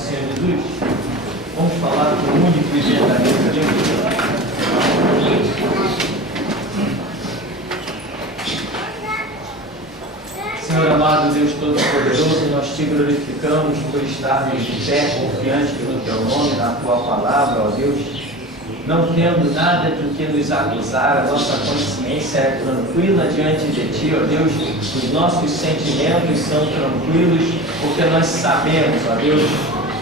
do Senhor Jesus? Vamos falar do único e verdadeiro Deus. Senhor amado, Deus Todo-Poderoso, nós te glorificamos por estarmos de pé, confiantes no Teu nome, na Tua palavra, ó Deus. Não tendo nada de que nos acusar, a nossa consciência é tranquila diante de Ti, ó Deus. Os nossos sentimentos são tranquilos, porque nós sabemos, ó Deus,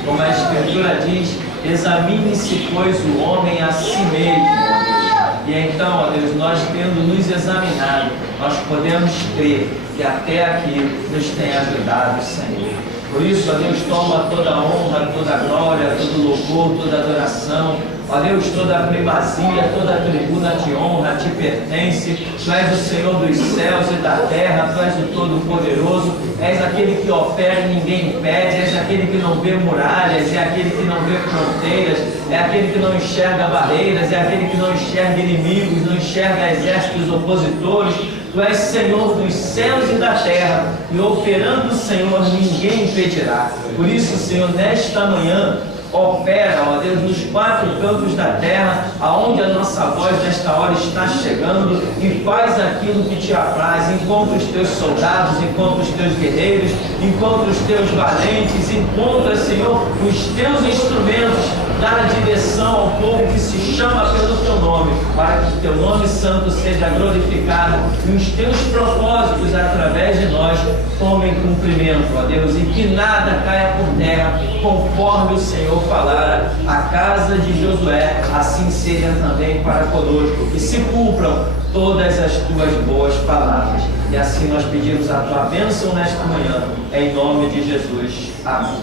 como a Escritura diz, examine-se, pois, o homem a si mesmo, ó Deus. E então, ó Deus, nós tendo nos examinado, nós podemos crer que até aqui nos tem ajudado o Senhor. Por isso, ó Deus, toma toda a honra, toda a glória, todo o louvor, toda a adoração. Ó Deus, toda a primazia, toda a tribuna de honra te pertence. Tu és o Senhor dos céus e da terra, Tu és o Todo-Poderoso, és aquele que opera e ninguém impede, és aquele que não vê muralhas, é aquele que não vê fronteiras, é aquele que não enxerga barreiras, é aquele que não enxerga inimigos, não enxerga exércitos opositores. Tu és Senhor dos céus e da terra, e operando, Senhor, ninguém impedirá. Por isso, Senhor, nesta manhã, opera, ó Deus, nos quatro cantos da terra, aonde a nossa voz nesta hora está chegando, e faz aquilo que te apraz. Encontra os teus soldados, encontra os teus guerreiros, encontra os teus valentes, encontra, Senhor, os teus instrumentos, dá direção ao povo que se chama pelo teu nome, para que o teu nome santo seja glorificado e os teus propósitos através de nós tomem cumprimento, ó Deus, e que nada caia por terra, conforme o Senhor falara à casa de Josué, assim seja também para conosco, que se cumpram todas as tuas boas palavras. E assim nós pedimos a tua bênção nesta manhã, em nome de Jesus. Amém.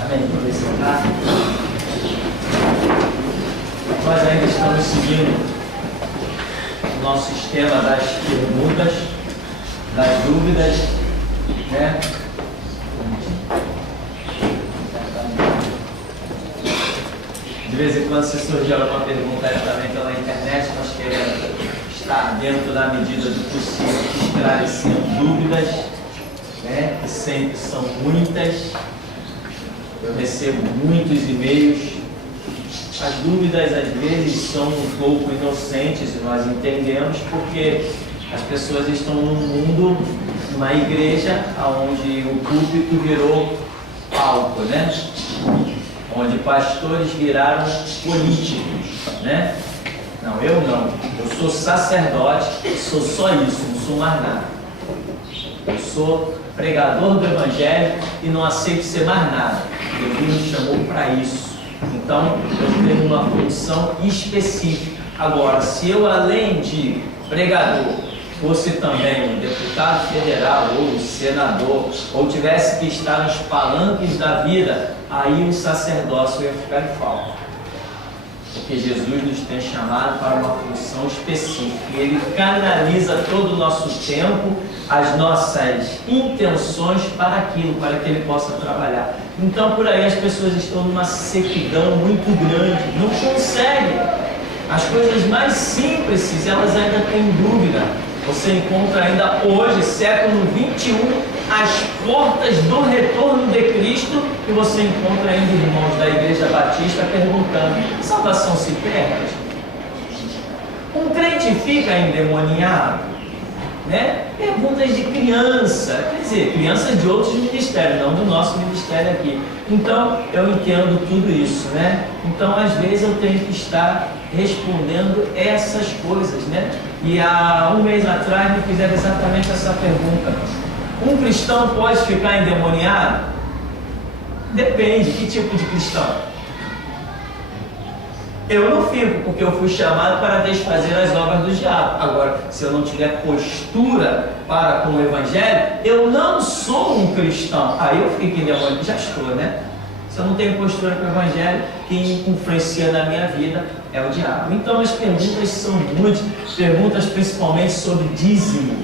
Amém. Por sentar. Nós ainda estamos seguindo o nosso esquema das perguntas, das dúvidas, né? De vez em quando, se surgir alguma pergunta aí também pela internet, nós queremos estar dentro da medida do possível, esclarecendo dúvidas, né? Que sempre são muitas. Eu recebo muitos e-mails. As dúvidas às vezes são um pouco inocentes e nós entendemos, porque as pessoas estão num mundo, numa igreja onde o púlpito virou palco, né? Onde pastores viraram políticos, né? Não, eu não. Eu sou sacerdote, sou só isso, não sou mais nada. Eu sou pregador do Evangelho e não aceito ser mais nada. Deus me chamou para isso. Então, eu tenho uma função específica. Agora, se eu, além de pregador, fosse também um deputado federal ou um senador, ou tivesse que estar nos palanques da vida, aí o sacerdócio ia ficar em falta. Porque Jesus nos tem chamado para uma função específica. E Ele canaliza todo o nosso tempo, as nossas intenções para aquilo, para que Ele possa trabalhar. Então, por aí as pessoas estão numa sequidão muito grande, não conseguem. As coisas mais simples, elas ainda têm dúvida. Você encontra ainda hoje, século 21, as portas do retorno de Cristo, e você encontra ainda irmãos da Igreja Batista perguntando: salvação se perde? Um crente fica endemoniado? Né? Perguntas de criança, quer dizer, crianças de outros ministérios, não do nosso ministério aqui. Então, eu entendo tudo isso, né? Então, às vezes eu tenho que estar respondendo essas coisas, né? E há um mês atrás me fizeram exatamente essa pergunta: um cristão pode ficar endemoniado? Depende, que tipo de cristão? Eu não fico, porque eu fui chamado para desfazer as obras do diabo. Agora, se eu não tiver postura para com o Evangelho, eu não sou um cristão. Aí eu fico endemoniado, já estou, né? Se eu não tenho postura para o Evangelho, quem influencia na minha vida é o diabo. Então as perguntas são muitas, perguntas principalmente sobre dízimo.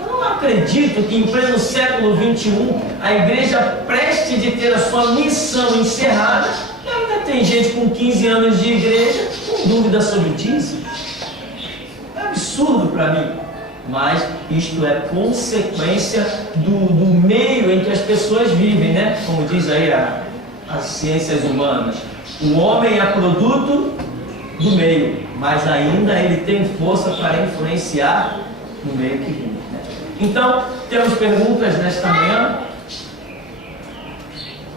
Eu não acredito que em pleno século 21 a igreja preste de ter a sua missão encerrada. Ainda tem gente com 15 anos de igreja com dúvida sobre dízimo. É absurdo para mim. mas isto é consequência do meio em que as pessoas vivem, né? Como diz aí as ciências humanas. O homem é produto do meio, mas ainda ele tem força para influenciar no meio que vive, né? Então, temos perguntas nesta manhã?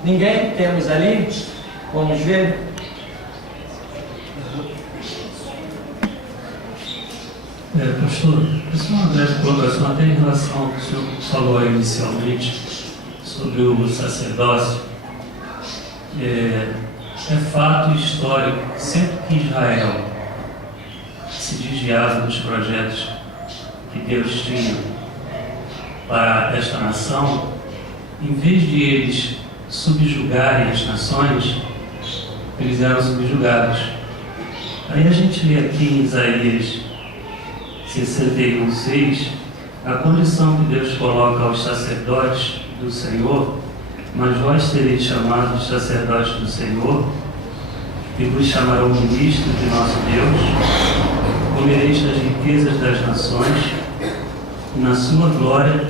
Ninguém? Temos ali? Vamos ver. Pastor, isso é uma breve colocação até em relação ao que o senhor falou aí inicialmente sobre o sacerdócio. É fato histórico, sempre que Israel se desviava dos projetos que Deus tinha para esta nação, em vez de eles subjugarem as nações, eles eram subjugados. Aí a gente vê aqui em Isaías 61:6 a condição que Deus coloca aos sacerdotes do Senhor: mas vós tereis chamados sacerdotes do Senhor, e vos chamarão ministros de nosso Deus, comereis das riquezas das nações, e na sua glória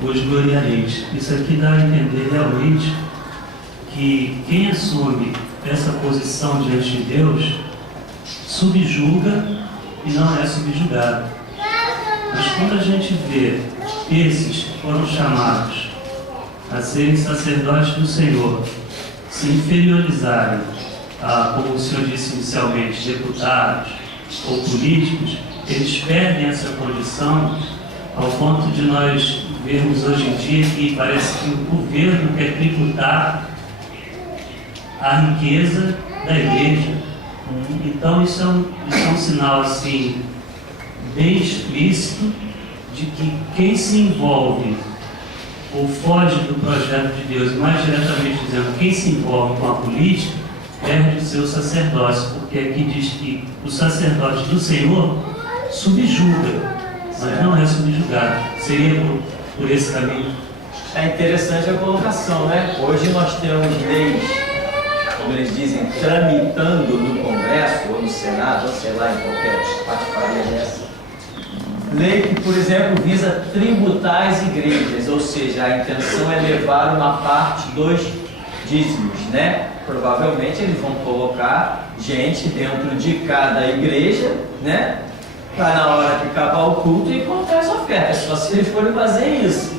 vos gloriareis. Isso aqui dá a entender realmente que quem assume essa posição diante de Deus subjuga e não é subjugado. Mas quando a gente vê esses que foram chamados a serem sacerdotes do Senhor se inferiorizarem a, como o Senhor disse inicialmente, deputados ou políticos, eles perdem essa condição ao ponto de nós vermos hoje em dia que parece que o governo quer tributar a riqueza da igreja. Então isso é um sinal assim bem explícito de que quem se envolve ou foge do projeto de Deus, mais diretamente dizendo, quem se envolve com a política perde o seu sacerdócio, porque aqui diz que o sacerdote do Senhor subjuga, mas não é subjugado. Seria por esse caminho. É interessante a colocação, né? Hoje nós temos leis, como eles dizem, tramitando no Congresso ou no Senado, ou sei lá, em qualquer patifaria dessa. Lei que, por exemplo, visa tributar as igrejas, ou seja, a intenção é levar uma parte dos dízimos, né? Provavelmente eles vão colocar gente dentro de cada igreja, né? Para na hora que acabar o culto e contar as ofertas, só se eles forem fazer isso.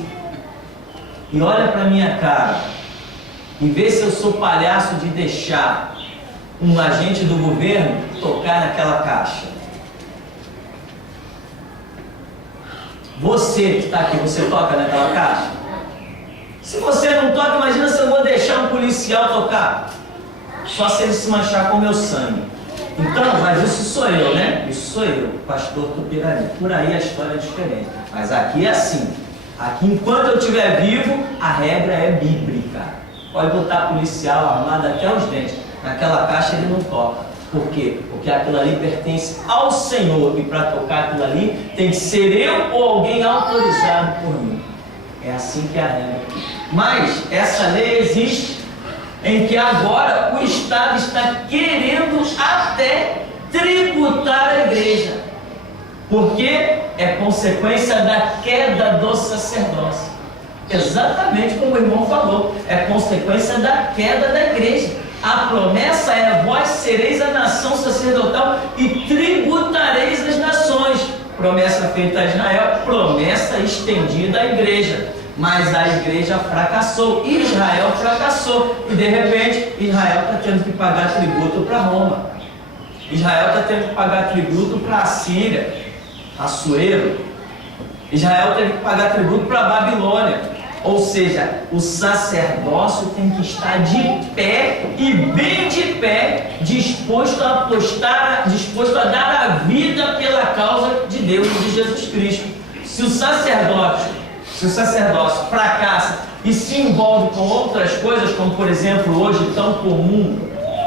E olha para minha cara, e vê se eu sou palhaço de deixar um agente do governo tocar naquela caixa. Você que está aqui, você toca naquela caixa? Se você não toca, imagina se eu vou deixar um policial tocar. Só se ele se manchar com o meu sangue. Então, mas isso sou eu, né? Isso sou eu, pastor Tupirani. Por aí a história é diferente. Mas aqui é assim. Aqui, enquanto eu estiver vivo, a regra é bíblica. Pode botar policial armado até os dentes. Naquela caixa ele não toca. Por quê? Porque aquilo ali pertence ao Senhor. E para tocar aquilo ali, tem que ser eu ou alguém autorizado por mim. É assim que é a regra. Mas essa lei existe em que agora o Estado está querendo até tributar a igreja. Porque é consequência da queda do sacerdócio. Exatamente como o irmão falou. É consequência da queda da igreja. A promessa é: vós sereis a nação sacerdotal e tributareis as nações. Promessa feita a Israel, promessa estendida à igreja. Mas a igreja fracassou, Israel fracassou. E de repente, Israel está tendo que pagar tributo para Roma. Israel está tendo que pagar tributo para a Síria, Assuero. Israel teve que pagar tributo para a Babilônia. Ou seja, o sacerdócio tem que estar de pé e bem de pé, disposto a apostar, disposto a dar a vida pela causa de Deus e de Jesus Cristo. Se o sacerdócio fracassa e se envolve com outras coisas, como por exemplo hoje tão comum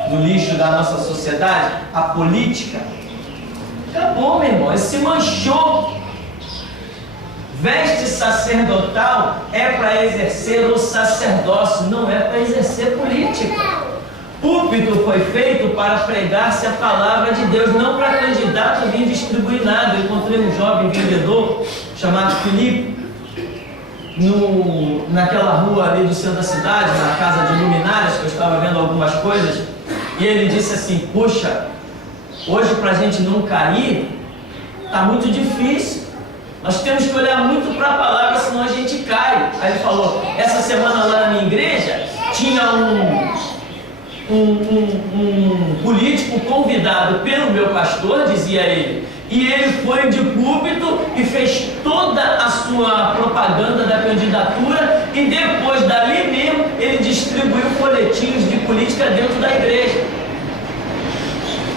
no lixo da nossa sociedade, a política, acabou, meu irmão, ele se manchou. Veste sacerdotal é para exercer o sacerdócio, não é para exercer política. Púlpito foi feito para pregar-se a palavra de Deus, não para candidato vir distribuir nada. Eu encontrei um jovem vendedor chamado Filipe, naquela rua ali do centro da cidade, na casa de luminárias, que eu estava vendo algumas coisas, e ele disse assim: puxa, hoje para a gente não cair, está muito difícil, nós temos que olhar muito para a palavra, senão a gente cai. Aí ele falou: essa semana lá na minha igreja, tinha um político convidado pelo meu pastor, dizia ele, e ele foi de púlpito e fez toda a sua propaganda da candidatura, e depois dali mesmo ele distribuiu folhetinhos de política dentro da igreja.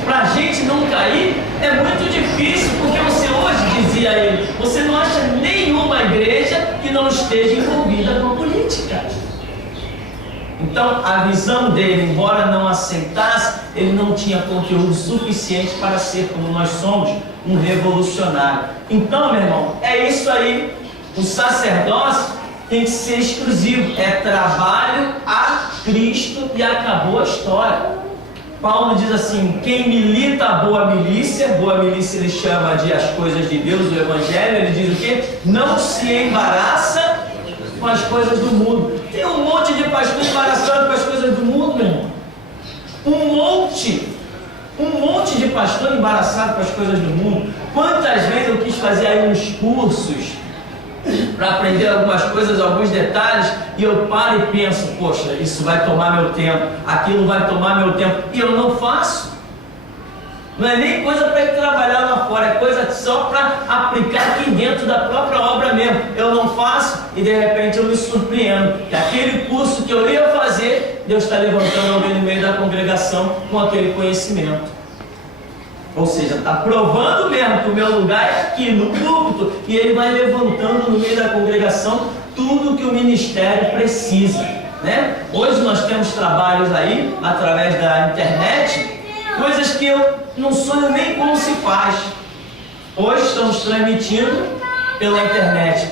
Para a gente não cair é muito difícil, porque você hoje, dizia ele, você não acha nenhuma igreja que não esteja envolvida com a política. Então, a visão dele, embora não aceitasse, ele não tinha conteúdo suficiente para ser, como nós somos, um revolucionário. Então, meu irmão, é isso aí. O sacerdócio tem que ser exclusivo. É trabalho a Cristo e acabou a história. Paulo diz assim: quem milita a boa milícia ele chama de as coisas de Deus, o Evangelho, ele diz o quê? Não se embaraça com as coisas do mundo. Tem um monte de pastor embaraçado com as coisas do mundo, meu irmão. Um monte de pastor embaraçado com as coisas do mundo. Quantas vezes eu quis fazer aí uns cursos para aprender algumas coisas, alguns detalhes, e eu paro e penso: poxa, isso vai tomar meu tempo, aquilo vai tomar meu tempo, e eu não faço. Não é nem coisa para ir trabalhar lá fora, é coisa só para aplicar aqui dentro da própria obra mesmo. Eu não faço e de repente eu me surpreendo que aquele curso que eu ia fazer, Deus está levantando alguém no meio da congregação com aquele conhecimento. Ou seja, está provando mesmo que o meu lugar é aqui no púlpito, e ele vai levantando no meio da congregação tudo que o ministério precisa, né? Hoje nós temos trabalhos aí através da internet, coisas que eu não sonho nem como se faz. Hoje estamos transmitindo pela internet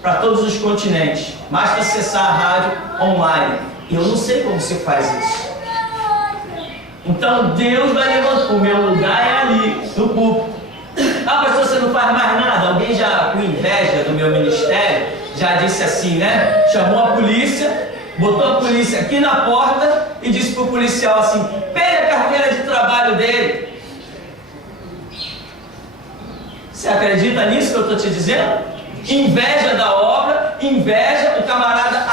para todos os continentes. Basta acessar a rádio online. E eu não sei como se faz isso. Então Deus vai levantar. O meu lugar é ali, no púlpito. Ah, pastor, você não faz mais nada? Alguém já, com inveja do meu ministério, já disse assim, né? Chamou a polícia, botou a polícia aqui na porta e disse para o policial assim: pegue a carteira de trabalho dele. Você acredita nisso que eu estou te dizendo? Inveja da obra, inveja. O camarada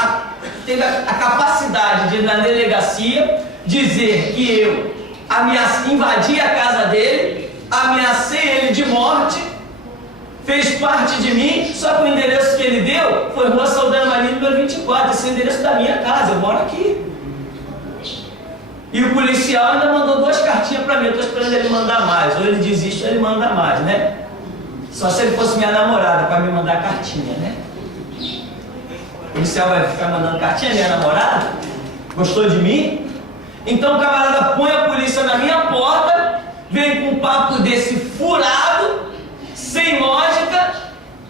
teve a capacidade de ir na delegacia dizer que eu invadi a casa dele, ameacei ele de morte, fez parte de mim, só que o endereço que ele deu foi Rua Saldanha Marinho, número 24, esse é o endereço da minha casa, eu moro aqui. E o policial ainda mandou 2 cartinhas para mim, eu estou esperando ele mandar mais, ou ele desiste ou ele manda mais, né? Só se ele fosse minha namorada para me mandar cartinha, né? O policial vai ficar mandando cartinha, minha namorada? Gostou de mim? Então o camarada põe a polícia na minha porta, vem com um papo desse furado, sem lógica,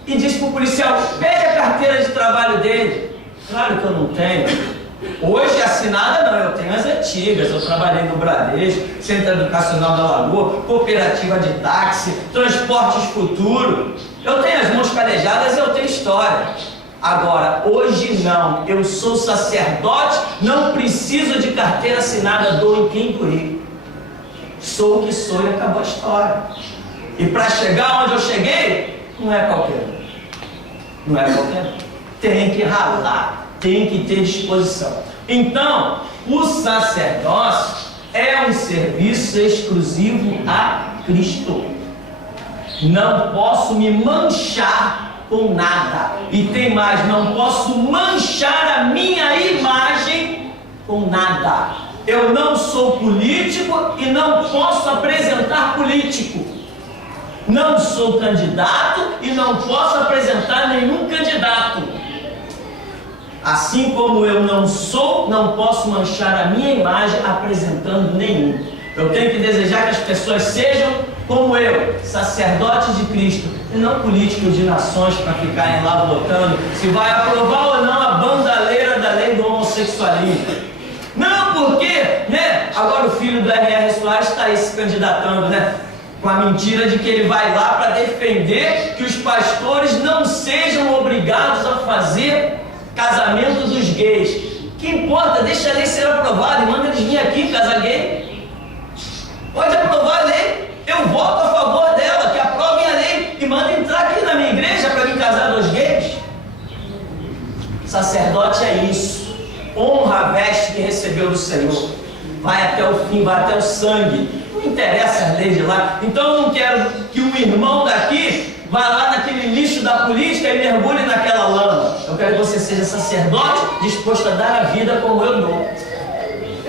e diz para o policial: pegue a carteira de trabalho dele. Claro que eu não tenho. Hoje assinada não, eu tenho as antigas. Eu trabalhei no Bradesco, Centro Educacional da Lagoa, Cooperativa de Táxi, Transportes Futuro. Eu tenho as mãos calejadas e eu tenho história. Agora, hoje não, eu sou sacerdote, não preciso de carteira assinada, dou em quem doer. Sou o que sou e acabou a história. E para chegar onde eu cheguei, não é qualquer um. Não é qualquer um. Tem que ralar, tem que ter disposição. Então, o sacerdócio é um serviço exclusivo a Cristo. Não posso me manchar com nada. E tem mais, não posso manchar a minha imagem com nada. Eu não sou político e não posso apresentar político. Não sou candidato e não posso apresentar nenhum candidato. Assim como eu não sou, não posso manchar a minha imagem apresentando nenhum. Eu tenho que desejar que as pessoas sejam como eu, sacerdotes de Cristo, e não políticos de nações para ficarem lá votando se vai aprovar ou não a bandaleira da lei do homossexualismo. Não, porque, né? Agora o filho do R.R. Soares está aí se candidatando, né? com a mentira de que ele vai lá para defender que os pastores não sejam obrigados a fazer casamento dos gays. Que importa? Deixa a lei ser aprovada e manda eles vir aqui casar gay. Pode aprovar a lei, eu voto a favor dela, que aprovem a lei e mandem entrar aqui na minha igreja para vir casar dois gays. Sacerdote é isso, honra a veste que recebeu do Senhor, vai até o fim, vai até o sangue. Não interessa as leis de lá. Então eu não quero que um irmão daqui vá lá naquele lixo da política e mergulhe naquela lama. Eu quero que você seja sacerdote disposto a dar a vida como eu dou.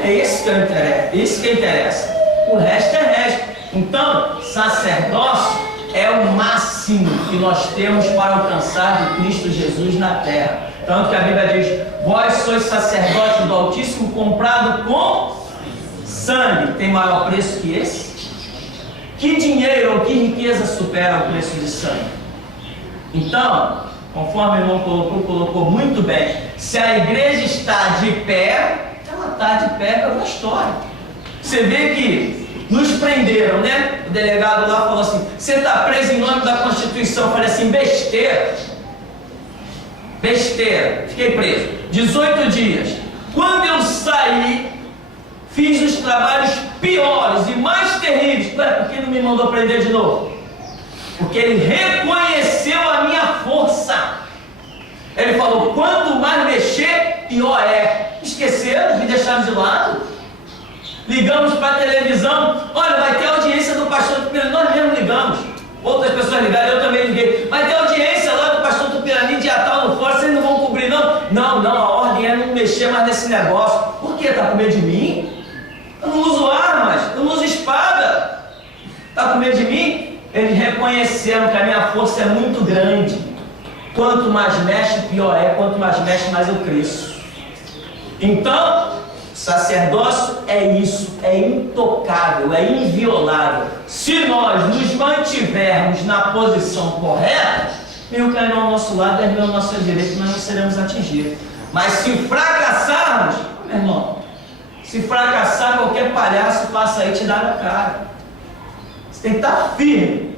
É isso que eu interessa, isso que interessa. O resto é resto. Então, sacerdócio é o máximo que nós temos para alcançar de Cristo Jesus na terra. Tanto que a Bíblia diz: vós sois sacerdote do Altíssimo, comprado com sangue. Tem maior preço que esse? Que dinheiro ou que riqueza supera o preço de sangue? Então, conforme o irmão colocou muito bem, se a igreja está de pé, ela está de pé pela história. Você vê que nos prenderam, né? O delegado lá falou assim: você está preso em nome da Constituição. Eu falei assim: besteira. Besteira. Fiquei preso 18 dias. Quando eu saí, fiz os trabalhos piores e mais terríveis. Ué, por que não me mandou prender de novo? Porque ele reconheceu a minha força. Ele falou: quanto mais mexer, pior é. Esqueceram, me deixaram de lado. Ligamos para a televisão: olha, vai ter audiência do pastor Tupirani. Nós mesmo ligamos. Outras pessoas ligaram, eu também liguei. Vai ter audiência lá do pastor Tupirani, dia tal, no fórum. Vocês não vão cobrir, não? Não, a ordem é não mexer mais nesse negócio. Por quê? Está com medo de mim? Eu não uso armas, eu não uso espada. Está com medo de mim? Eles reconheceram que a minha força é muito grande. Quanto mais mexe, pior é. Quanto mais mexe, mais eu cresço. Então, sacerdócio é isso, é intocável, é inviolável. Se nós nos mantivermos na posição correta, mil cairão ao nosso lado, 10 mil ao nosso direito, nós não seremos atingidos. Mas se fracassarmos, meu irmão, se fracassar, qualquer palhaço passa aí e te dá na cara. Você tem que estar firme,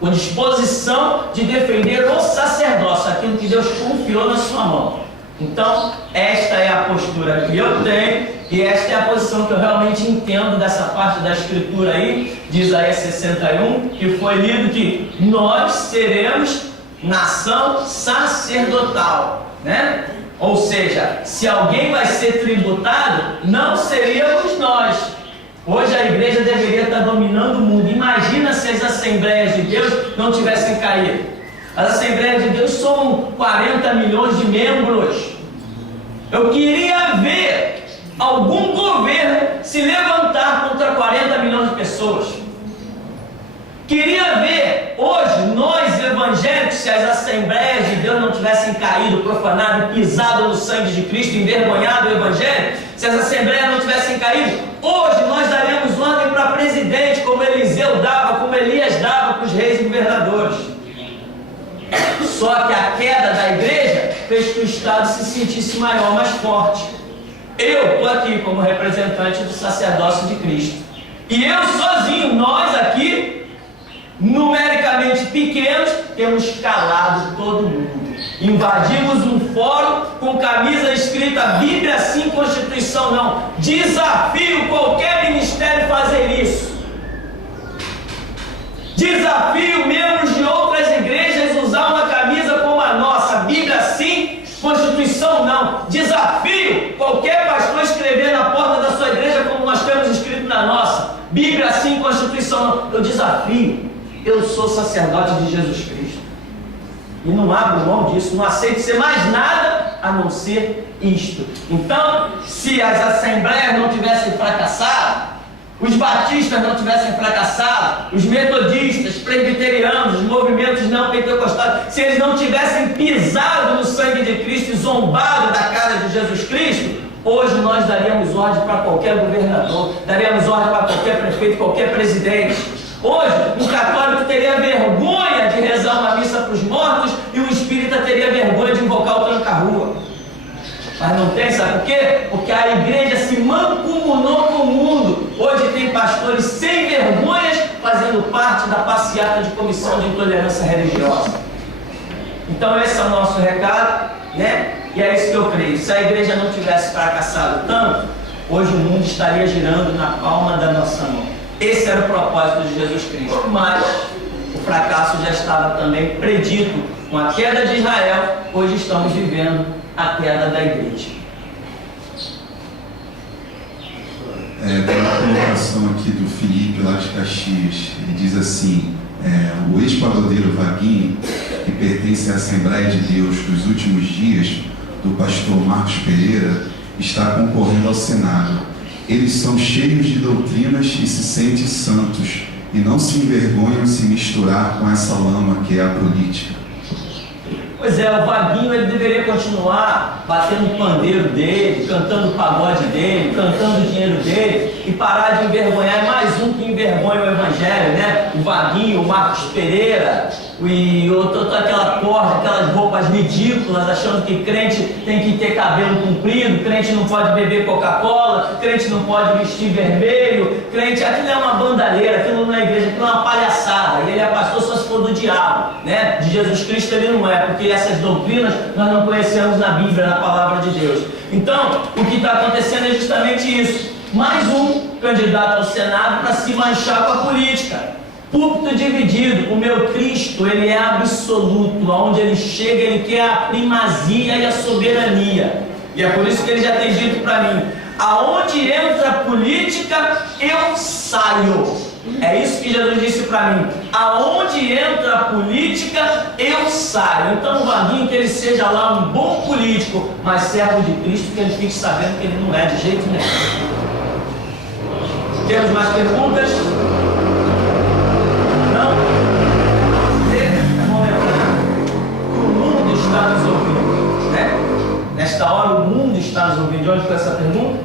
com disposição de defender o sacerdócio, aquilo que Deus confiou na sua mão. Então, esta é a postura que eu tenho e esta é a posição que eu realmente entendo dessa parte da escritura aí, de Isaías 61, que foi lido, que nós seremos nação sacerdotal, né? Ou seja, se alguém vai ser tributado, não seríamos nós. Hoje a igreja deveria estar dominando o mundo. Imagina se as Assembleias de Deus não tivessem caído. As Assembleias de Deus são 40 milhões de membros. Eu queria ver algum governo se levantar contra 40 milhões de pessoas. Queria ver hoje, nós evangélicos, se as Assembleias de Deus não tivessem caído, profanado, pisado no sangue de Cristo, envergonhado o Evangelho, se as Assembleias não tivessem caído, hoje nós daríamos ordem para presidente, como Eliseu dava, como Elias dava para os reis e governadores. Só que a queda da igreja fez que o Estado se sentisse maior, mais forte. Eu estou aqui como representante do sacerdócio de Cristo. E eu sozinho, nós aqui, numericamente pequenos, temos calado todo mundo. Invadimos um fórum com camisa escrita Bíblia sim, Constituição não. Desafio qualquer ministério fazer isso. Desafio membros de outras igrejas usar uma camisa como a nossa. Bíblia sim, Constituição não. Desafio qualquer pastor escrever na porta da sua igreja como nós temos escrito na nossa. Bíblia sim, Constituição não. Eu desafio. Eu sou sacerdote de Jesus Cristo. E não abro mão disso. Não aceito ser mais nada a não ser isto. Então, se as assembleias não tivessem fracassado, os batistas não tivessem fracassado, os metodistas, presbiterianos, os movimentos não pentecostais, se eles não tivessem pisado no sangue de Cristo e zombado da cara de Jesus Cristo, hoje nós daríamos ordem para qualquer governador, daríamos ordem para qualquer prefeito, qualquer presidente. Hoje, um católico teria vergonha de rezar uma missa para os mortos e um espírita teria vergonha de invocar o tranca-rua. Mas não tem, sabe por quê? Porque a igreja se mancomunou com o mundo. Hoje tem pastores sem vergonhas fazendo da passeata de comissão de intolerância religiosa. Então esse é o nosso recado, né? E é isso que eu creio. Se a igreja não tivesse fracassado tanto, hoje o mundo estaria girando na palma da nossa mão. Esse era o propósito de Jesus Cristo. Mas o fracasso já estava também predito. Com a queda de Israel, hoje estamos vivendo a queda da igreja. Tem uma colocação aqui do Felipe lá de Caxias. Ele diz assim: o ex-pagodeiro Vaguinho, que pertence à Assembleia de Deus dos últimos dias, do pastor Marcos Pereira, está concorrendo ao Senado. Eles são cheios de doutrinas e se sentem santos, e não se envergonham de se misturar com essa lama que é a política. Pois é, o Vaguinho ele deveria continuar batendo o pandeiro dele, cantando o pagode dele, cantando o dinheiro dele e parar de envergonhar. É mais um que envergonha o Evangelho, né? O Vaguinho, o Marcos Pereira e toda aquela porra, aquelas roupas ridículas, achando que crente tem que ter cabelo comprido, crente não pode beber Coca-Cola, crente não pode vestir vermelho, crente, aquilo é uma bandalheira, aquilo não é igreja, aquilo é uma palhaçada. E ele é pastor só se for do diabo, né? De Jesus Cristo ele não é, porque essas doutrinas nós não conhecemos na Bíblia, na palavra de Deus. Então, o que está acontecendo é justamente isso. Mais um candidato ao Senado para se manchar com a política. Púlpito dividido. O meu Cristo, ele é absoluto. Aonde ele chega, ele quer a primazia e a soberania. E é por isso que ele já tem dito para mim: aonde entra a política, eu saio. É isso que Jesus disse para mim: aonde entra a política, eu saio. Então o Vaguinho, que ele seja lá um bom político, mas servo de Cristo, que ele fique sabendo que ele não é de jeito nenhum. Temos mais perguntas? Não? Vamos lembrar. O mundo está nos ouvindo, né? Nesta hora o mundo está nos ouvindo. De onde foi essa pergunta?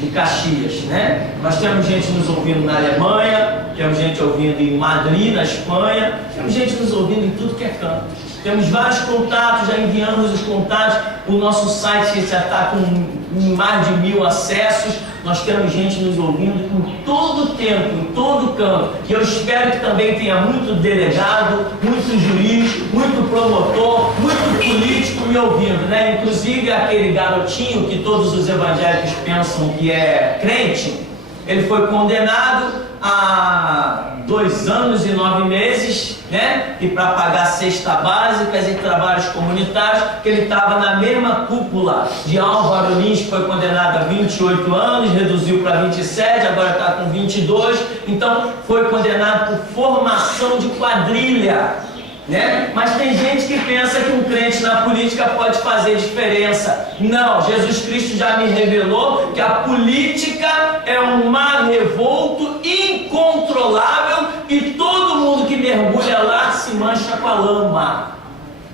De Caxias, né? Nós temos gente nos ouvindo na Alemanha, temos gente ouvindo em Madrid, na Espanha, temos gente nos ouvindo em tudo que é canto. Temos vários contatos, já enviamos os contatos. O nosso site já está com mais de 1000 acessos. Nós temos gente nos ouvindo em todo o tempo, em todo canto. E eu espero que também tenha muito delegado, muito juiz, muito promotor, muito político me ouvindo, né? Inclusive aquele garotinho que todos os evangélicos pensam que é crente, ele foi condenado a 2 anos e 9 meses, né? E para pagar cesta básicas e trabalhos comunitários, que ele estava na mesma cúpula de Álvaro Lins, que foi condenado a 28 anos, reduziu para 27, agora está com 22, então foi condenado por formação de quadrilha. Né? Mas tem gente que pensa que um crente na política pode fazer diferença. Não, Jesus Cristo já me revelou que a política é um mar revolto, incontrolável, e todo mundo que mergulha lá se mancha com a lama.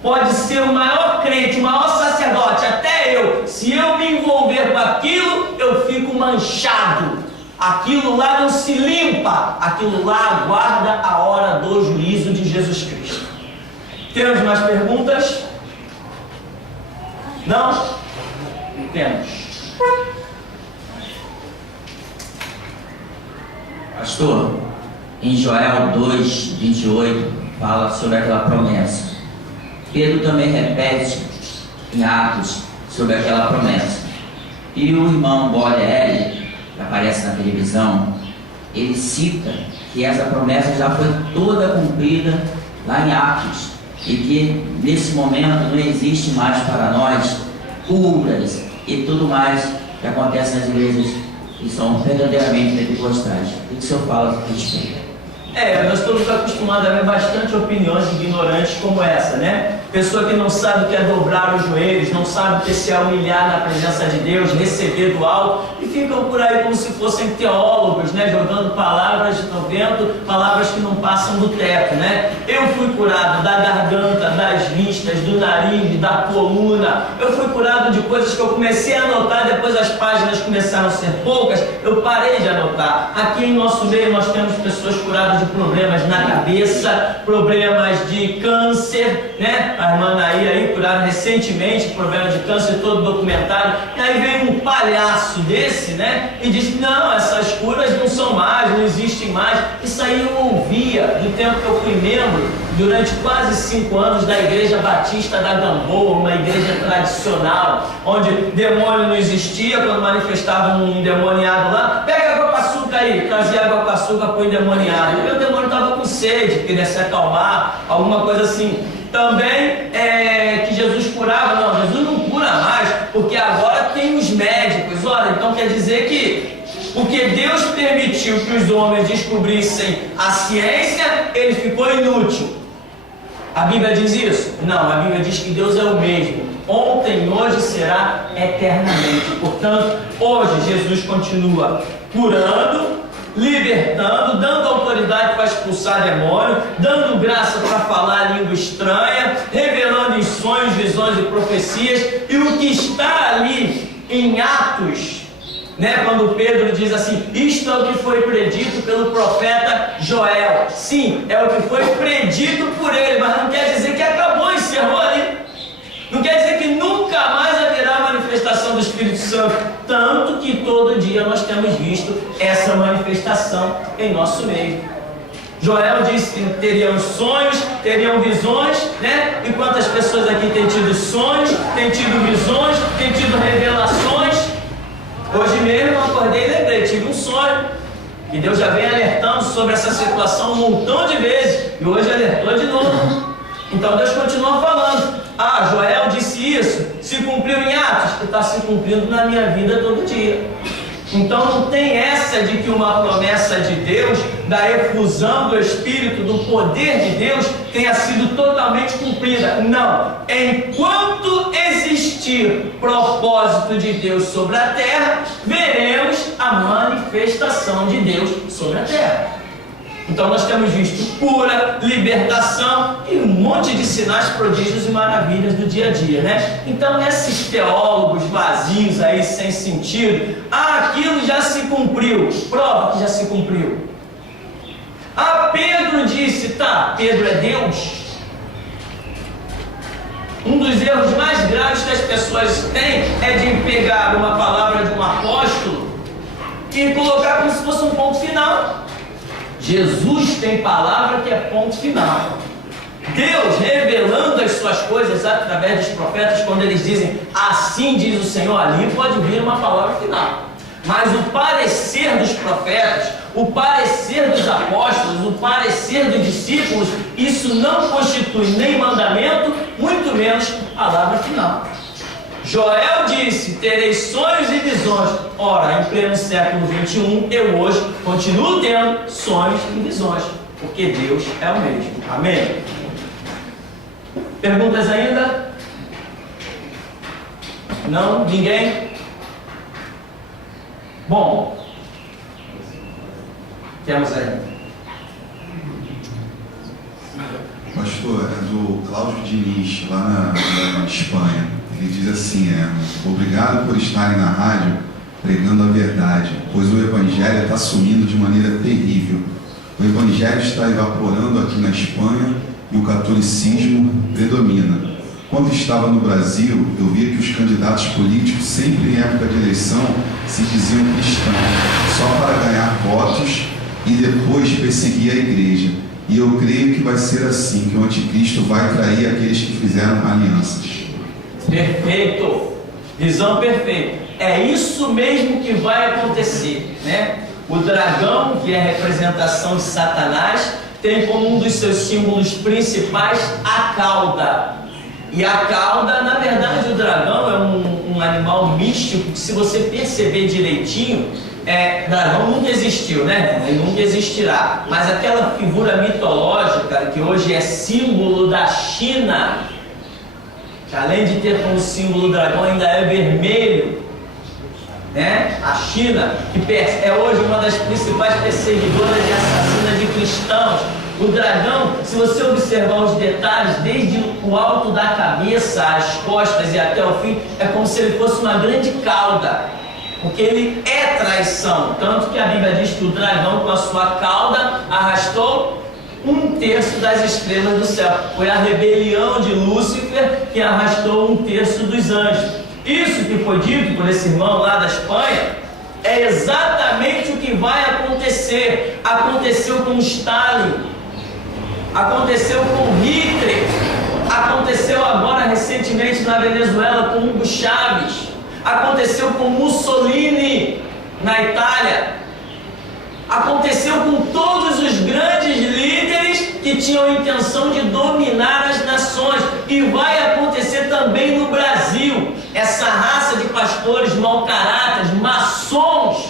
Pode ser o maior crente, o maior sacerdote, até eu, se eu me envolver com aquilo, eu fico manchado. Aquilo lá não se limpa, aquilo lá aguarda a hora do juízo de Jesus Cristo. Temos mais perguntas? Não? Temos. Pastor, em Joel 2:28 fala sobre aquela promessa. Pedro também repete em Atos sobre aquela promessa. E o irmão Borelli, que aparece na televisão, ele cita que essa promessa já foi toda cumprida lá em Atos. E que nesse momento não existe mais para nós curas e tudo mais que acontece nas igrejas que são verdadeiramente pentecostais. O que o senhor fala a respeito? Nós estamos acostumados a ver bastante opiniões ignorantes como essa, né? Pessoa que não sabe o que é dobrar os joelhos, não sabe o que é se humilhar na presença de Deus, receber do alto, e ficam por aí como se fossem teólogos, né? Jogando palavras no vento, palavras que não passam do teto, né? Eu fui curado da garganta, das vistas, do nariz, da coluna. Eu fui curado de coisas que eu comecei a anotar, depois as páginas começaram a ser poucas, eu parei de anotar. Aqui em nosso meio nós temos pessoas curadas de problemas na cabeça, problemas de câncer, né? A irmã Naí aí curada recentemente, problema de câncer todo documentado. E aí vem um palhaço palhaço desse, né? E diz, não, essas curas não são mais, não existem mais. Isso aí eu ouvia do tempo que eu fui membro, durante quase 5 anos, da Igreja Batista da Gamboa, uma igreja tradicional, onde demônio não existia. Quando manifestava um endemoniado lá, pega água com açúcar aí, trazia água com açúcar para o endemoniado. E meu demônio estava com sede, queria se acalmar, alguma coisa assim. Também que Jesus curava, não, Jesus não cura mais, porque agora tem os médicos. Ora, então quer dizer que porque Deus permitiu que os homens descobrissem a ciência, ele ficou inútil. A Bíblia diz isso? Não, a Bíblia diz que Deus é o mesmo, ontem, hoje, será eternamente. Portanto, hoje Jesus continua curando, libertando, dando autoridade para expulsar demônio, dando graça para falar língua estranha, revelando em sonhos, visões e profecias. E o que está ali em Atos, né, quando Pedro diz assim, isto é o que foi predito pelo profeta Joel. Sim, é o que foi predito por ele, mas não quer dizer que acabou, encerrou ali. Não quer dizer que nunca mais haverá manifestação do Espírito Santo. Tanto que todo dia nós temos visto essa manifestação em nosso meio. Joel disse que teriam sonhos, teriam visões, né? E quantas pessoas aqui têm tido sonhos, têm tido visões, têm tido revelações? Hoje mesmo eu acordei e lembrei, tive um sonho. E Deus já vem alertando sobre essa situação um montão de vezes. E hoje alertou de novo. Então Deus continua falando. Ah, Joel disse isso, se cumpriu em Atos, que está se cumprindo na minha vida todo dia. Então não tem essa de que uma promessa de Deus, da efusão do Espírito, do poder de Deus, tenha sido totalmente cumprida. Não. Enquanto existir propósito de Deus sobre a terra, veremos a manifestação de Deus sobre a terra. Então nós temos visto cura, libertação e um monte de sinais, prodígios e maravilhas do dia a dia, né? Então esses teólogos vazios aí, sem sentido, aquilo já se cumpriu, prova que já se cumpriu. Pedro disse, tá, Pedro é Deus? Um dos erros mais graves que as pessoas têm é de pegar uma palavra de um apóstolo e colocar como se fosse um ponto final. Jesus tem palavra que é ponto final. Deus revelando as suas coisas através dos profetas, quando eles dizem assim diz o Senhor, ali pode vir uma palavra final. Mas o parecer dos profetas, o parecer dos apóstolos, o parecer dos discípulos, isso não constitui nem mandamento, muito menos palavra final. Joel disse, terei sonhos e visões. Ora, em pleno século 21, eu hoje continuo tendo sonhos e visões, porque Deus é o mesmo. Amém? Perguntas ainda? Não? Ninguém? Bom, temos aí. Pastor, é do Cláudio Diniz, lá na Espanha. Ele diz assim, obrigado por estarem na rádio pregando a verdade, pois o Evangelho está sumindo de maneira terrível. O Evangelho está evaporando aqui na Espanha e o catolicismo predomina. Quando estava no Brasil, eu via que os candidatos políticos, sempre em época de eleição, se diziam cristãos, só para ganhar votos e depois perseguir a igreja. E eu creio que vai ser assim, que o anticristo vai trair aqueles que fizeram alianças. Perfeito, visão perfeita. É isso mesmo que vai acontecer, né? O dragão, que é a representação de Satanás, tem como um dos seus símbolos principais a cauda. E a cauda, na verdade, o dragão é um animal místico que, se você perceber direitinho, dragão nunca existiu, né? Ele nunca existirá. Mas aquela figura mitológica que hoje é símbolo da China, que além de ter como símbolo o dragão, ainda é vermelho, né? A China, que é hoje uma das principais perseguidoras e assassinas de cristãos. O dragão, se você observar os detalhes, desde o alto da cabeça, as costas e até o fim, é como se ele fosse uma grande cauda, porque ele é traição. Tanto que a Bíblia diz que o dragão, com a sua cauda, arrastou 1/3 das estrelas do céu. Foi a rebelião de Lúcifer que arrastou 1/3 dos anjos. Isso que foi dito por esse irmão lá da Espanha é exatamente o que vai acontecer. Aconteceu com Stalin, aconteceu com Hitler, aconteceu agora recentemente na Venezuela com Hugo Chávez, aconteceu com Mussolini na Itália, aconteceu com todos os grandes líderes que tinham a intenção de dominar as nações, e vai acontecer também no Brasil. Essa raça de pastores mau caráter, maçons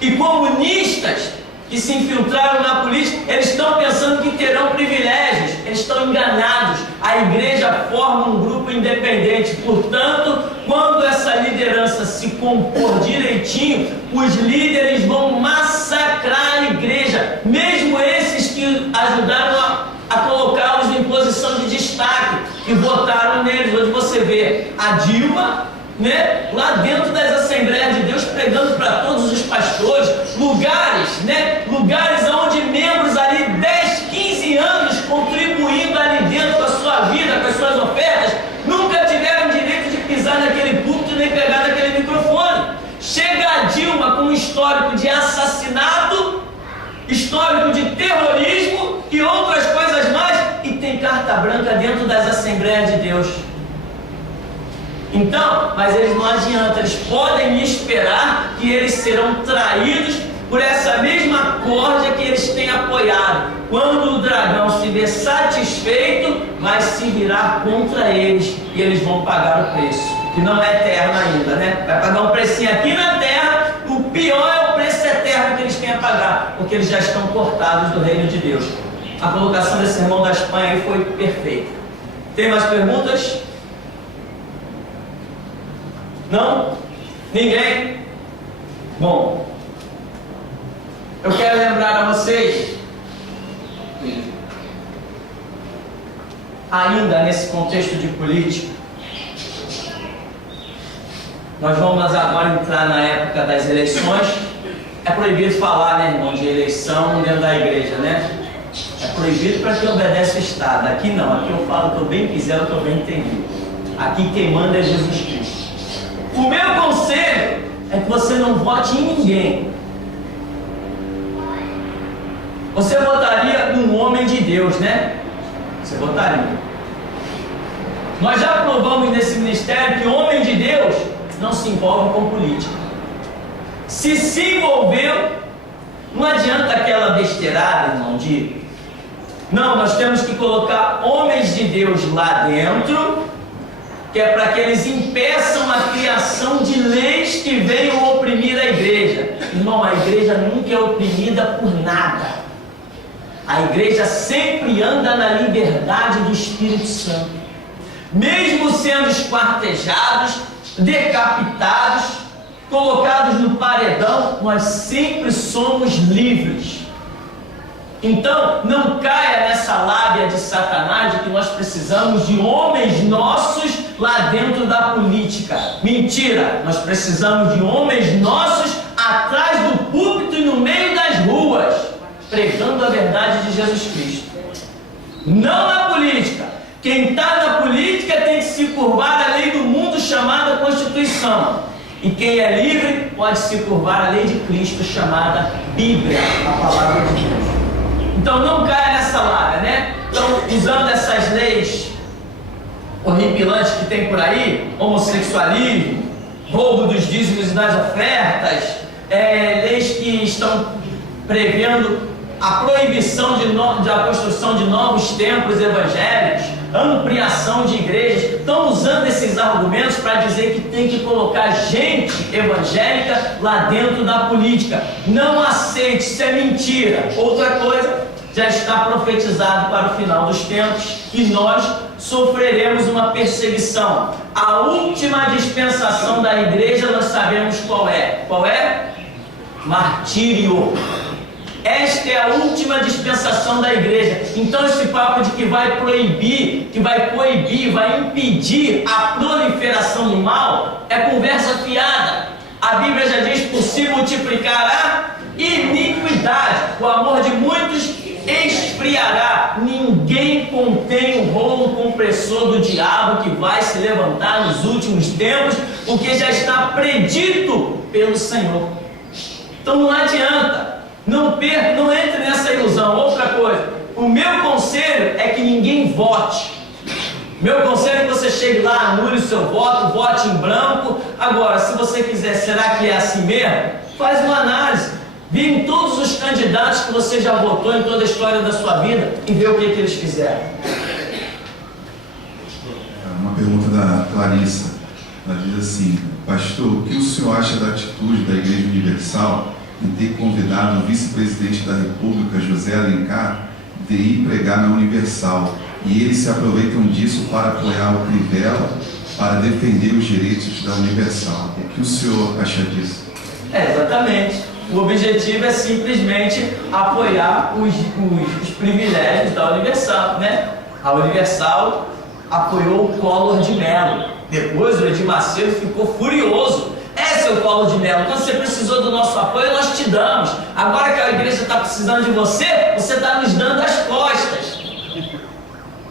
e comunistas que se infiltraram na política, eles estão pensando que terão privilégios. Eles estão enganados. A igreja forma um grupo independente. Portanto, quando essa liderança se compor direitinho, os líderes vão massacrar a igreja, mesmo esses que ajudaram a colocá-los em posição de destaque, que votaram neles. Hoje você vê a Dilma, né, lá dentro das Assembleias de Deus, pregando para todos os pastores, lugares onde membros ali 10, 15 anos contribuindo ali dentro com a sua vida, com as suas ofertas, nunca tiveram direito de pisar naquele púlpito nem pegar naquele microfone. Chega a Dilma com um histórico de assassinato, histórico de terrorismo e outras coisas mais, e tem carta branca dentro das Assembleias de Deus. Então, mas eles não adiantam, eles podem esperar que eles serão traídos por essa mesma corda que eles têm apoiado. Quando o dragão se vê satisfeito, vai se virar contra eles e eles vão pagar o preço, que não é eterno ainda, né? Vai pagar um precinho aqui na terra, o pior é o preço eterno que eles têm a pagar, porque eles já estão cortados do reino de Deus. A colocação desse irmão da Espanha aí foi perfeita. Tem mais perguntas? Não? Ninguém? Bom, eu quero lembrar a vocês, ainda nesse contexto de política, nós vamos agora entrar na época das eleições. É proibido falar, né, irmão, de eleição dentro da igreja, né? É proibido para quem obedece o Estado. Aqui não, aqui eu falo o que eu bem quiser, o que eu bem entendi. Aqui quem manda é Jesus Cristo. O meu conselho é que você não vote em ninguém. Você votaria num homem de Deus, né? Você votaria. Nós já provamos nesse ministério que homem de Deus não se envolve com política. Se envolveu, não adianta aquela besteirada, irmão, de não, nós temos que colocar homens de Deus lá dentro, que é para que eles impeçam a criação de leis que venham oprimir a igreja. Irmão, a igreja nunca é oprimida por nada. A igreja sempre anda na liberdade do Espírito Santo. Mesmo sendo esquartejados, decapitados, colocados no paredão, nós sempre somos livres. Então, não caia nessa lábia de Satanás de que nós precisamos de homens nossos lá dentro da política. Mentira! Nós precisamos de homens nossos atrás do púlpito e no meio das ruas, pregando a verdade de Jesus Cristo. Não na política. Quem está na política tem que se curvar à lei do mundo chamada Constituição. E quem é livre pode se curvar à lei de Cristo chamada Bíblia, a palavra de Deus. Então não caia nessa lábia, né? Então, usando essas leis horripilantes que tem por aí, homossexualismo, roubo dos dízimos e das ofertas, leis que estão prevendo a proibição da construção de novos templos evangélicos, ampliação de igrejas, estão usando esses argumentos para dizer que tem que colocar gente evangélica lá dentro da política. Não aceite, isso é mentira. Outra coisa, já está profetizado para o final dos tempos que nós sofreremos uma perseguição. A última dispensação da igreja nós sabemos qual é. Qual é? Martírio. Esta é a última dispensação da igreja. Então esse papo de que vai proibir, que vai coibir, vai impedir a proliferação do mal é conversa fiada. A Bíblia já diz: por se multiplicar a iniquidade, o amor de muitos esfriará. Ninguém ninguém contém o rolo compressor do diabo que vai se levantar nos últimos tempos, porque já está predito pelo Senhor. Então não adianta, não entre nessa ilusão. Outra coisa, o meu conselho é que ninguém vote. Meu conselho é que você chegue lá, anule o seu voto, vote em branco. Agora, se você quiser, será que é assim mesmo? Faz uma análise. Vê em todos os candidatos que você já votou em toda a história da sua vida e vê o que eles fizeram. Uma pergunta da Clarissa. Ela diz assim: pastor, o que o senhor acha da atitude da Igreja Universal em ter convidado o vice-presidente da República, José Alencar, de ir pregar na Universal? E eles se aproveitam disso para apoiar o Crivella, para defender os direitos da Universal. O que o senhor acha disso? Exatamente. O objetivo é simplesmente apoiar os privilégios da Universal, né? A Universal apoiou o Collor de Mello. Depois o Edir Macedo ficou furioso. Seu Collor de Mello, quando você precisou do nosso apoio, nós te damos. Agora que a igreja está precisando de você, você está nos dando as costas.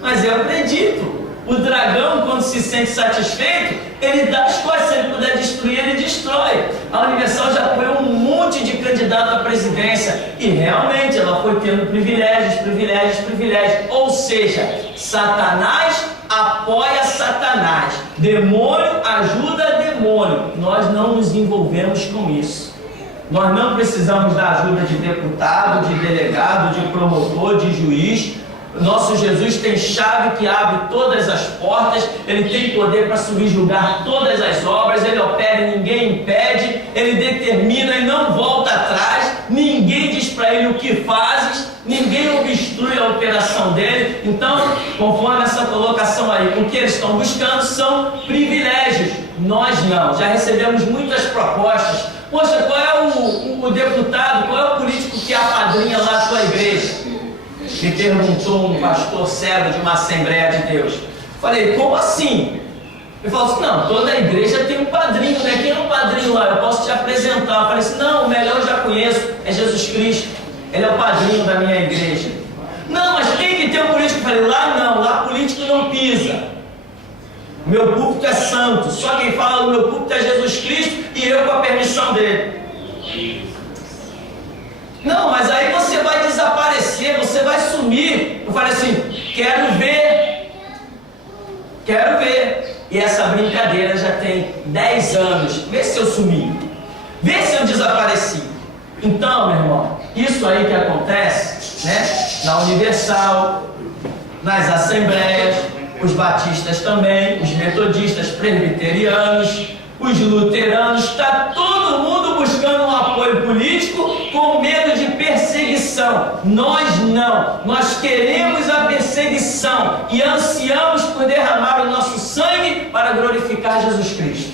Mas eu acredito. O dragão, quando se sente satisfeito, ele dá as costas. Se ele puder destruir, ele destrói. A Universal já apoiou um monte de candidato à presidência. E realmente ela foi tendo privilégios. Ou seja, Satanás apoia Satanás. Demônio ajuda demônio. Nós não nos envolvemos com isso. Nós não precisamos da ajuda de deputado, de delegado, de promotor, de juiz. Nosso Jesus tem chave que abre todas as portas, Ele tem poder para subjugar todas as obras, Ele opera e ninguém impede, Ele determina e não volta atrás, ninguém diz para Ele o que fazes, ninguém obstrui a operação dEle. Então, conforme essa colocação aí, o que eles estão buscando são privilégios, nós não. Já recebemos muitas propostas. Poxa, qual é o deputado, qual é o político que apadrinha lá a sua igreja? Me perguntou um pastor cego de uma Assembleia de Deus. Falei, como assim? Ele falou assim, não, toda igreja tem um padrinho, né? Quem é o padrinho lá? Eu posso te apresentar. Eu falei assim, não, o melhor eu já conheço, é Jesus Cristo. Ele é o padrinho da minha igreja. Não, mas quem que tem um político? Eu falei, lá não, lá político não pisa. Meu púlpito é santo, só quem fala no meu púlpito é Jesus Cristo e eu com a permissão dele. Não, mas aí você vai desaparecer, você vai sumir. Eu falei assim, quero ver. E essa brincadeira já tem 10 anos. Vê se eu sumi, vê se eu desapareci. Então, meu irmão, isso aí que acontece, né? Na Universal, nas assembleias, os batistas também, os metodistas, presbiterianos, os luteranos, está todo mundo buscando um apoio político com medo de perseguição. Nós não, nós queremos a perseguição e ansiamos por derramar o nosso sangue para glorificar Jesus Cristo.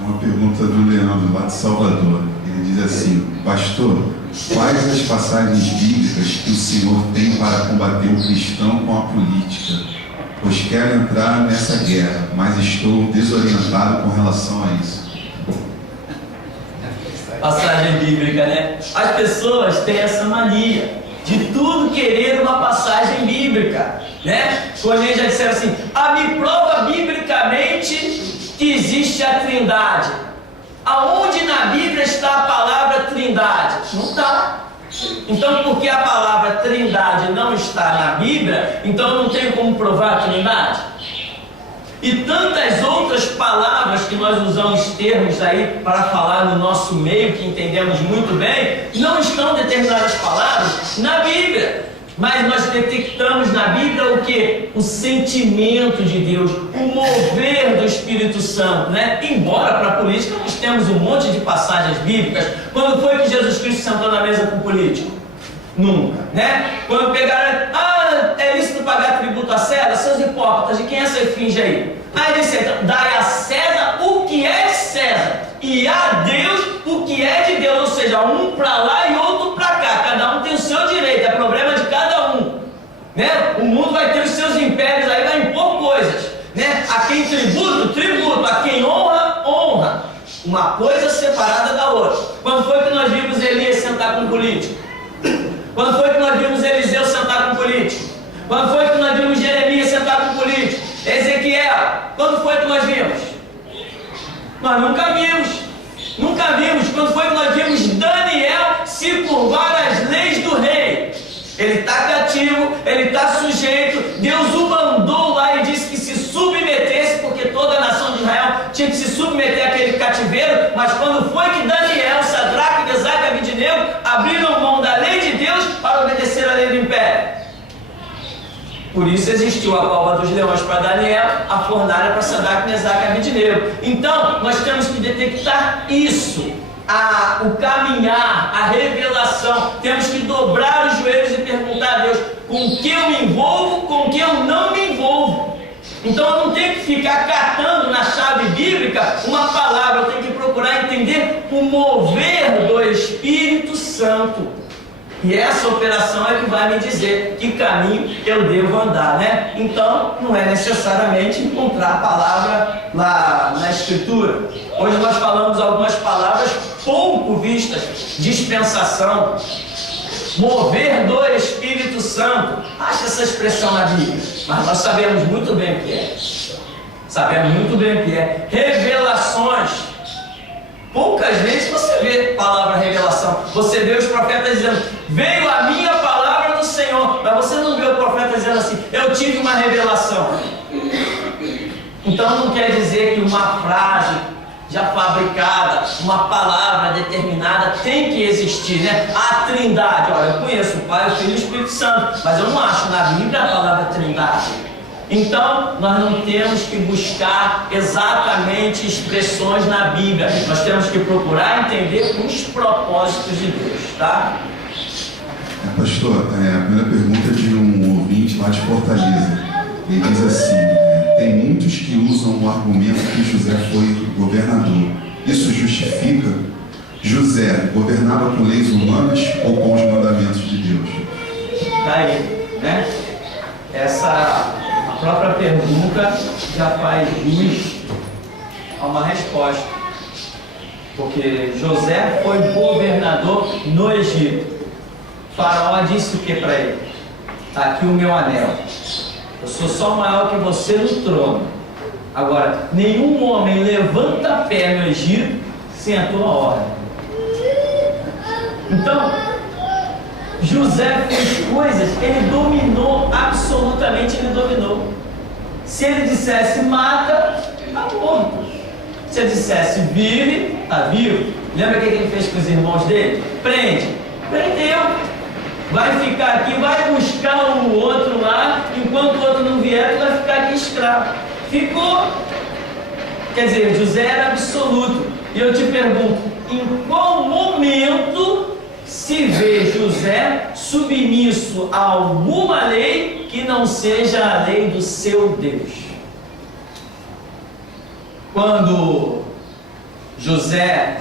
É uma pergunta do Leandro, lá de Salvador. Ele diz assim, pastor, quais as passagens bíblicas que o Senhor tem para combater o cristão com a política? Pois quero entrar nessa guerra, mas estou desorientado com relação a isso. Passagem bíblica, né? As pessoas têm essa mania de tudo querer uma passagem bíblica, né? Quando eles já disseram assim, me prova biblicamente que existe a Trindade. Aonde na Bíblia está a palavra Trindade? Não está. Então, porque a palavra Trindade não está na Bíblia, então eu não tenho como provar a Trindade? E tantas outras palavras que nós usamos termos aí para falar no nosso meio, que entendemos muito bem, não estão determinadas palavras na Bíblia. Mas nós detectamos na Bíblia o que? O sentimento de Deus, o mover do Espírito Santo, né? Embora para a política nós temos um monte de passagens bíblicas. Quando foi que Jesus Cristo sentou na mesa com o político? Nunca, né? Quando pegaram, é lícito pagar tributo a César? Seus hipócritas, de quem é essa esfinge aí? Aí ele senta, dai a César o que é de César e a Deus o que é de Deus, ou seja, um para lá e outro para cá, cada um tem o seu direito, é problema de cada um, né? O mundo vai ter os seus impérios aí, vai impor coisas, né? A quem tributo, tributo, a quem honra, honra, uma coisa separada da outra. Quando foi que nós vimos Elias sentar com um político? Quando foi que nós vimos Eliseu sentar com político? Quando foi que nós vimos Jeremias sentar com político? Ezequiel, quando foi que nós vimos? Nós nunca vimos. Nunca vimos. Quando foi que nós vimos Daniel se curvar às leis do rei? Ele está cativo, ele está sujeito. Deus o mandou lá e disse que se submetesse, porque toda a nação de Israel tinha que se submeter àquele cativeiro. Mas quando foi que Daniel, Sadraque, Mesaque e Abednego abriram mão da lei de Deus para obedecer à lei do império? Por isso existiu a cova dos leões para Daniel, a fornalha para Sadraque, Mesaque e Abednego. Então, nós temos que detectar isso. O caminhar, a revelação. Temos que dobrar os joelhos e perguntar a Deus: com que eu me envolvo, com que eu não me envolvo. Então eu não tenho que ficar catando na chave bíblica uma palavra, eu tenho que procurar entender o mover do Espírito Santo. E essa operação é que vai me dizer que caminho eu devo andar, né? Então, não é necessariamente encontrar a palavra lá na Escritura. Hoje nós falamos algumas palavras pouco vistas: dispensação, mover do Espírito Santo. Acha essa expressão na Bíblia, mas nós sabemos muito bem o que é. Sabemos muito bem o que é. Revelações. Poucas vezes você vê a palavra revelação. Você vê os profetas dizendo: veio a minha palavra do Senhor. Mas você não vê o profeta dizendo assim: eu tive uma revelação. Então não quer dizer que uma frase já fabricada, uma palavra determinada tem que existir, né? A Trindade. Olha, eu conheço o Pai, o Filho e o Espírito Santo, mas eu não acho na Bíblia a palavra Trindade. Então, nós não temos que buscar exatamente expressões na Bíblia. Nós temos que procurar entender os propósitos de Deus, tá? Pastor, a primeira pergunta é de um ouvinte lá de Fortaleza. Ele diz assim: tem muitos que usam o argumento que José foi governador. Isso justifica? José governava com leis humanas ou com os mandamentos de Deus? Daí, né? Essa própria pergunta já faz jus a uma resposta. Porque José foi governador no Egito. Faraó disse o que para ele? Está aqui o meu anel. Eu sou só maior que você no trono. Agora, nenhum homem levanta pé no Egito sem a tua ordem. Então, José fez coisas, ele dominou, absolutamente ele dominou. Se ele dissesse mata, está morto. Se ele dissesse vive, está vivo. Lembra o que ele fez com os irmãos dele? Prende. Prendeu. Vai ficar aqui, vai buscar o outro lá, enquanto o outro não vier, tu vai ficar aqui escravo. Ficou. Quer dizer, José era absoluto. E eu te pergunto, em qual momento se vê José submisso a alguma lei que não seja a lei do seu Deus? Quando José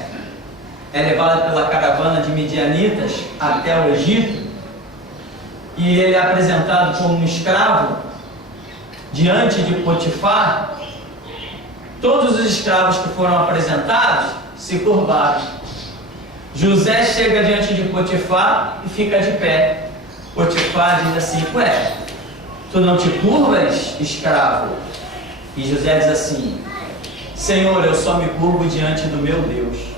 é levado pela caravana de midianitas até o Egito, e ele é apresentado como um escravo diante de Potifar, todos os escravos que foram apresentados se curvaram. José chega diante de Potifar e fica de pé. Potifar diz assim: ué, tu não te curvas, escravo? E José diz assim: Senhor, eu só me curvo diante do meu Deus.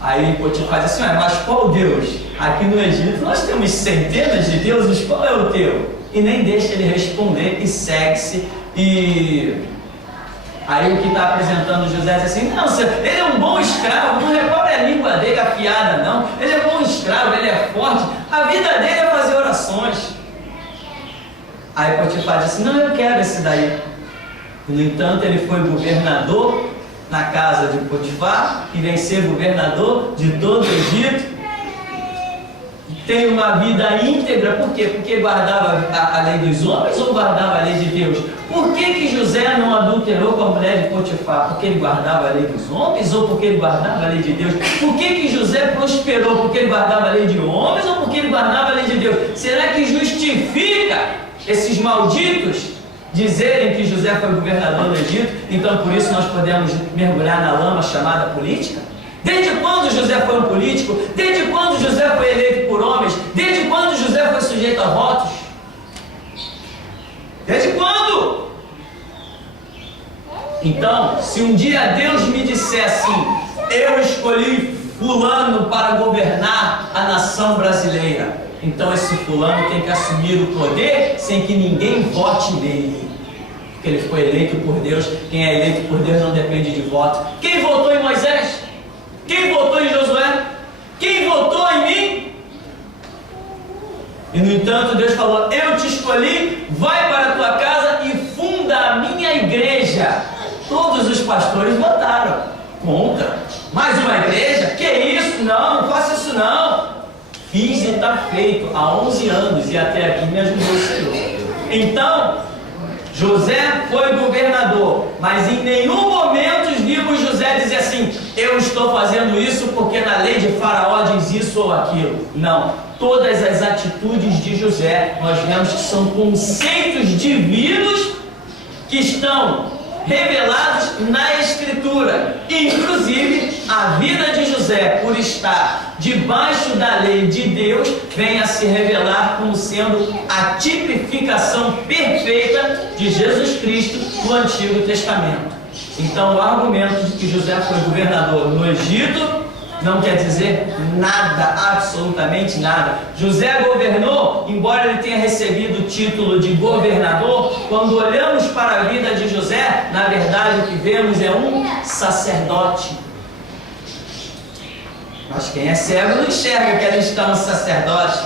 Aí Potifar diz assim: ué, mas qual Deus? Aqui no Egito nós temos centenas de deuses, qual é o teu? E nem deixa ele responder e segue-se. E aí o que está apresentando José diz assim: não, ele é um bom escravo, não repara a língua dele afiada não, ele é bom escravo, ele é forte, a vida dele é fazer orações. Aí Potifar disse: não, eu quero esse daí. No entanto, ele foi governador na casa de Potifar, e vem ser governador de todo o Egito. Tem uma vida íntegra. Por quê? Porque guardava a lei dos homens ou guardava a lei de Deus? Por que José não adulterou com a mulher de Potifar? Porque ele guardava a lei dos homens ou porque ele guardava a lei de Deus? Por que José prosperou? Porque ele guardava a lei de homens ou porque ele guardava a lei de Deus? Será que justifica esses malditos dizerem que José foi governador do Egito? Então por isso nós podemos mergulhar na lama chamada política? Desde quando José foi um político? Desde quando José foi eleito por homens? Desde quando José foi sujeito a votos? Desde quando? Então, se um dia Deus me disser assim, eu escolhi fulano para governar a nação brasileira, então esse fulano tem que assumir o poder sem que ninguém vote nele, porque ele foi eleito por Deus. Quem é eleito por Deus não depende de voto. Quem votou em Moisés? Quem votou em Josué? Quem votou em mim? E no entanto Deus falou, eu te escolhi, vai para a tua casa e funda a minha igreja. Todos os pastores votaram contra. Mais uma igreja? Que isso? Não faça isso não. Fiz e está feito há 11 anos e até aqui me ajudou o Senhor. Então, José foi governador, mas em nenhum momento vimos José dizer assim, eu estou fazendo isso porque na lei de Faraó diz isso ou aquilo. Não, todas as atitudes de José, nós vemos que são conceitos divinos que estão revelados na Escritura. Inclusive, a vida de José, por estar debaixo da lei de Deus, vem a se revelar como sendo a tipificação perfeita de Jesus Cristo no Antigo Testamento. Então, o argumento de que José foi governador no Egito não quer dizer nada, absolutamente nada. José governou, embora ele tenha recebido o título de governador, quando olhamos para a vida de José, na verdade o que vemos é um sacerdote. Mas quem é cego não enxerga que ali está um sacerdote.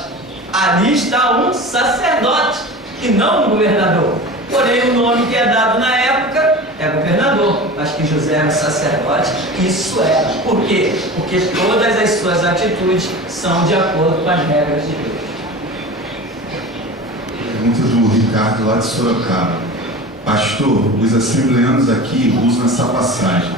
Ali está um sacerdote e não um governador. Porém, o nome que é dado na época é governador, mas que José era sacerdote, isso era. Por quê? Porque todas as suas atitudes são de acordo com as regras de Deus. Pergunta do Ricardo lá de Sorocaba. Pastor, os assembleanos aqui usam essa passagem.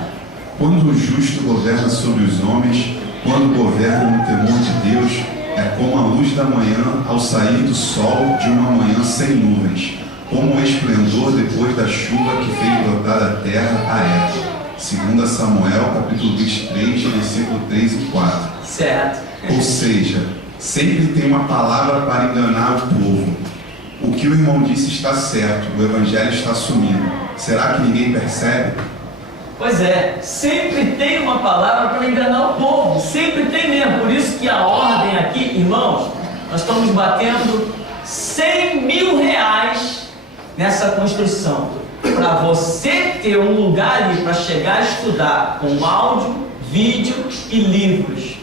Quando o justo governa sobre os homens, quando governa no temor de Deus, é como a luz da manhã ao sair do sol de uma manhã sem nuvens, como o esplendor depois da chuva que fez brotar a terra a erva. 2 Samuel, capítulo 23, versículo 3 e 4. Certo. Ou seja, sempre tem uma palavra para enganar o povo. O que o irmão disse está certo, o evangelho está sumindo. Será que ninguém percebe? Pois é, sempre tem uma palavra para enganar o povo, sempre tem mesmo. Por isso que a ordem aqui, irmãos, nós estamos batendo 100 mil reais nessa construção, para você ter um lugar ali para chegar a estudar com áudio, vídeo e livros.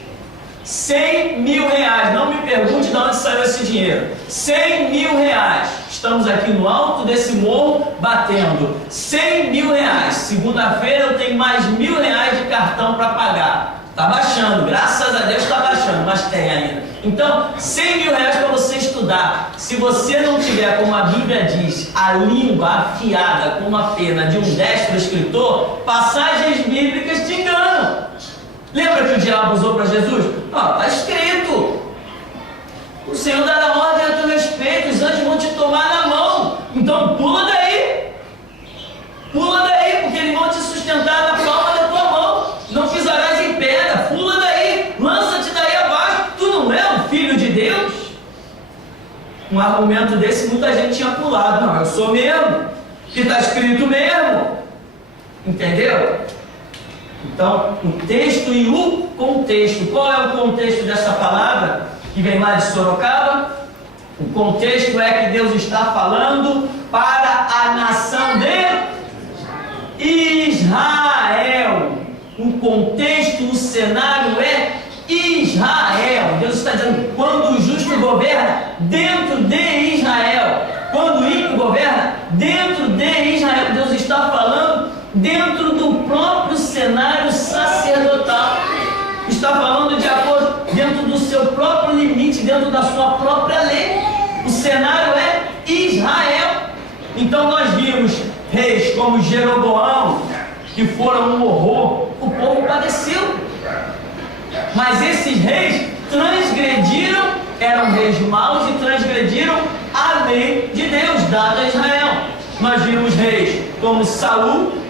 100 mil reais, não me pergunte de onde saiu esse dinheiro. 100 mil reais, estamos aqui no alto desse morro batendo 100 mil reais. Segunda-feira eu tenho mais 1.000 reais de cartão para pagar. Está baixando, graças a Deus está baixando, mas tem ainda. Então, 100 mil reais para você estudar. Se você não tiver, como a Bíblia diz, a língua afiada com uma pena de um destro escritor, passagens bíblicas te enganam. Lembra que o diabo usou para Jesus? Está escrito. O Senhor dará ordem a teu respeito, os anjos vão te tomar na mão. Então pula daí. Pula daí, porque eles vão te sustentar na palma da tua mão. Não pisarás em pedra. Pula daí. Lança-te daí abaixo. Tu não é um filho de Deus? Um argumento desse muita gente tinha pulado. Não, eu sou mesmo. Que está escrito mesmo. Entendeu? Então, o texto e o contexto. Qual é o contexto dessa palavra que vem lá de Sorocaba? O contexto é que Deus está falando para a nação de Israel. O contexto, o cenário é Israel. Deus está dizendo, quando o justo governa dentro de Israel, quando o ímpio governa dentro de Israel, Deus está falando dentro do próprio cenário sacerdotal. Está falando de acordo dentro do seu próprio limite, dentro da sua própria lei. O cenário é Israel. Então nós vimos reis como Jeroboão, que foram um horror. O povo padeceu. Mas esses reis transgrediram, eram reis maus e transgrediram a lei de Deus dada a Israel. Nós vimos reis como Saul,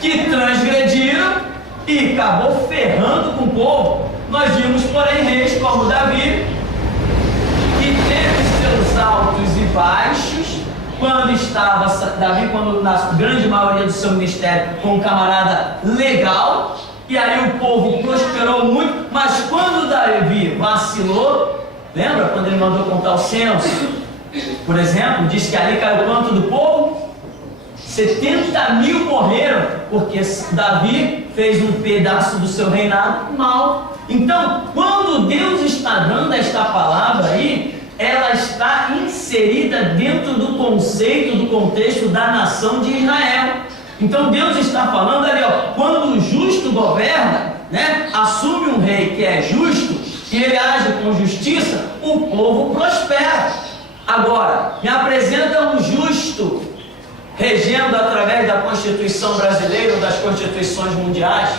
que transgrediram e acabou ferrando com o povo. Nós vimos, porém, reis como Davi, que teve seus altos e baixos, quando estava Davi, quando na grande maioria do seu ministério, com um camarada legal, e aí o povo prosperou muito, mas quando Davi vacilou, lembra quando ele mandou contar o censo, por exemplo, diz que ali caiu quanto do povo? 70 mil morreram, porque Davi fez um pedaço do seu reinado mal. Então, quando Deus está dando esta palavra aí, ela está inserida dentro do conceito, do contexto da nação de Israel. Então Deus está falando ali, ó, quando o justo governa, né, assume um rei que é justo, e ele age com justiça, o povo prospera. Agora, me apresenta um justo regendo através da Constituição brasileira ou das Constituições mundiais.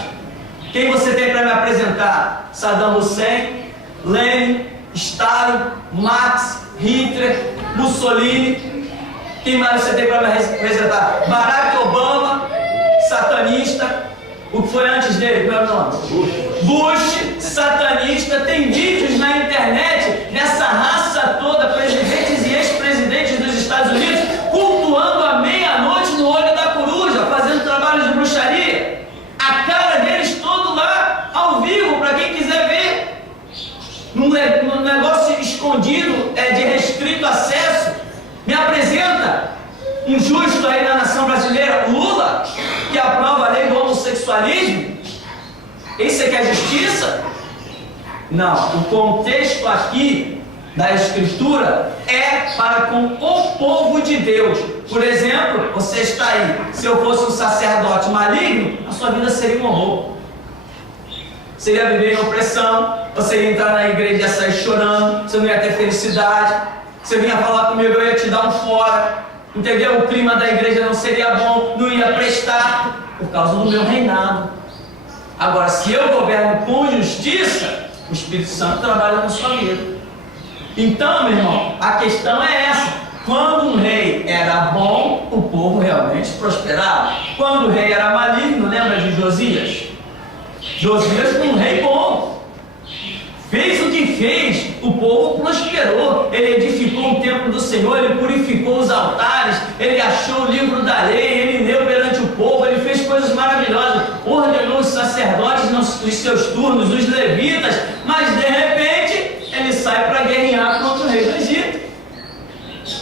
Quem você tem para me apresentar? Saddam Hussein, Lenin, Stalin, Marx, Hitler, Mussolini. Quem mais você tem para me apresentar? Barack Obama, satanista. O que foi antes dele? Qual é o nome? Bush, satanista. Tem vídeos na internet dessa raça toda, presidentes e ex-presidentes dos Estados Unidos, cultuando à meia-noite no olho da coruja, fazendo trabalho de bruxaria. A cara deles todo lá, ao vivo, para quem quiser ver. Num negócio escondido, de restrito acesso. Me apresenta um justo aí na nação brasileira, Lula, que aprova a lei do homossexualismo. Isso aqui é justiça? Não, o contexto aqui da Escritura é para com o povo de Deus. Por exemplo, você está aí, se eu fosse um sacerdote maligno, a sua vida seria um horror. Você ia viver em opressão, você ia entrar na igreja e ia sair chorando, você não ia ter felicidade, você vinha falar comigo, eu ia te dar um fora, entendeu? O clima da igreja não seria bom, não ia prestar, por causa do meu reinado. Agora, se eu governo com justiça, o Espírito Santo trabalha na sua vida. Então, meu irmão, a questão é essa. Quando um rei era bom, o povo realmente prosperava. Quando o rei era maligno, lembra de Josias? Josias foi um rei bom. Fez o que fez, o povo prosperou. Ele edificou o templo do Senhor, ele purificou os altares, ele achou o livro da lei, ele leu perante o povo, ele fez coisas maravilhosas, ordenou os sacerdotes nos seus turnos, os levitas, mas de repente ele sai para guerrear contra o rei do Egito.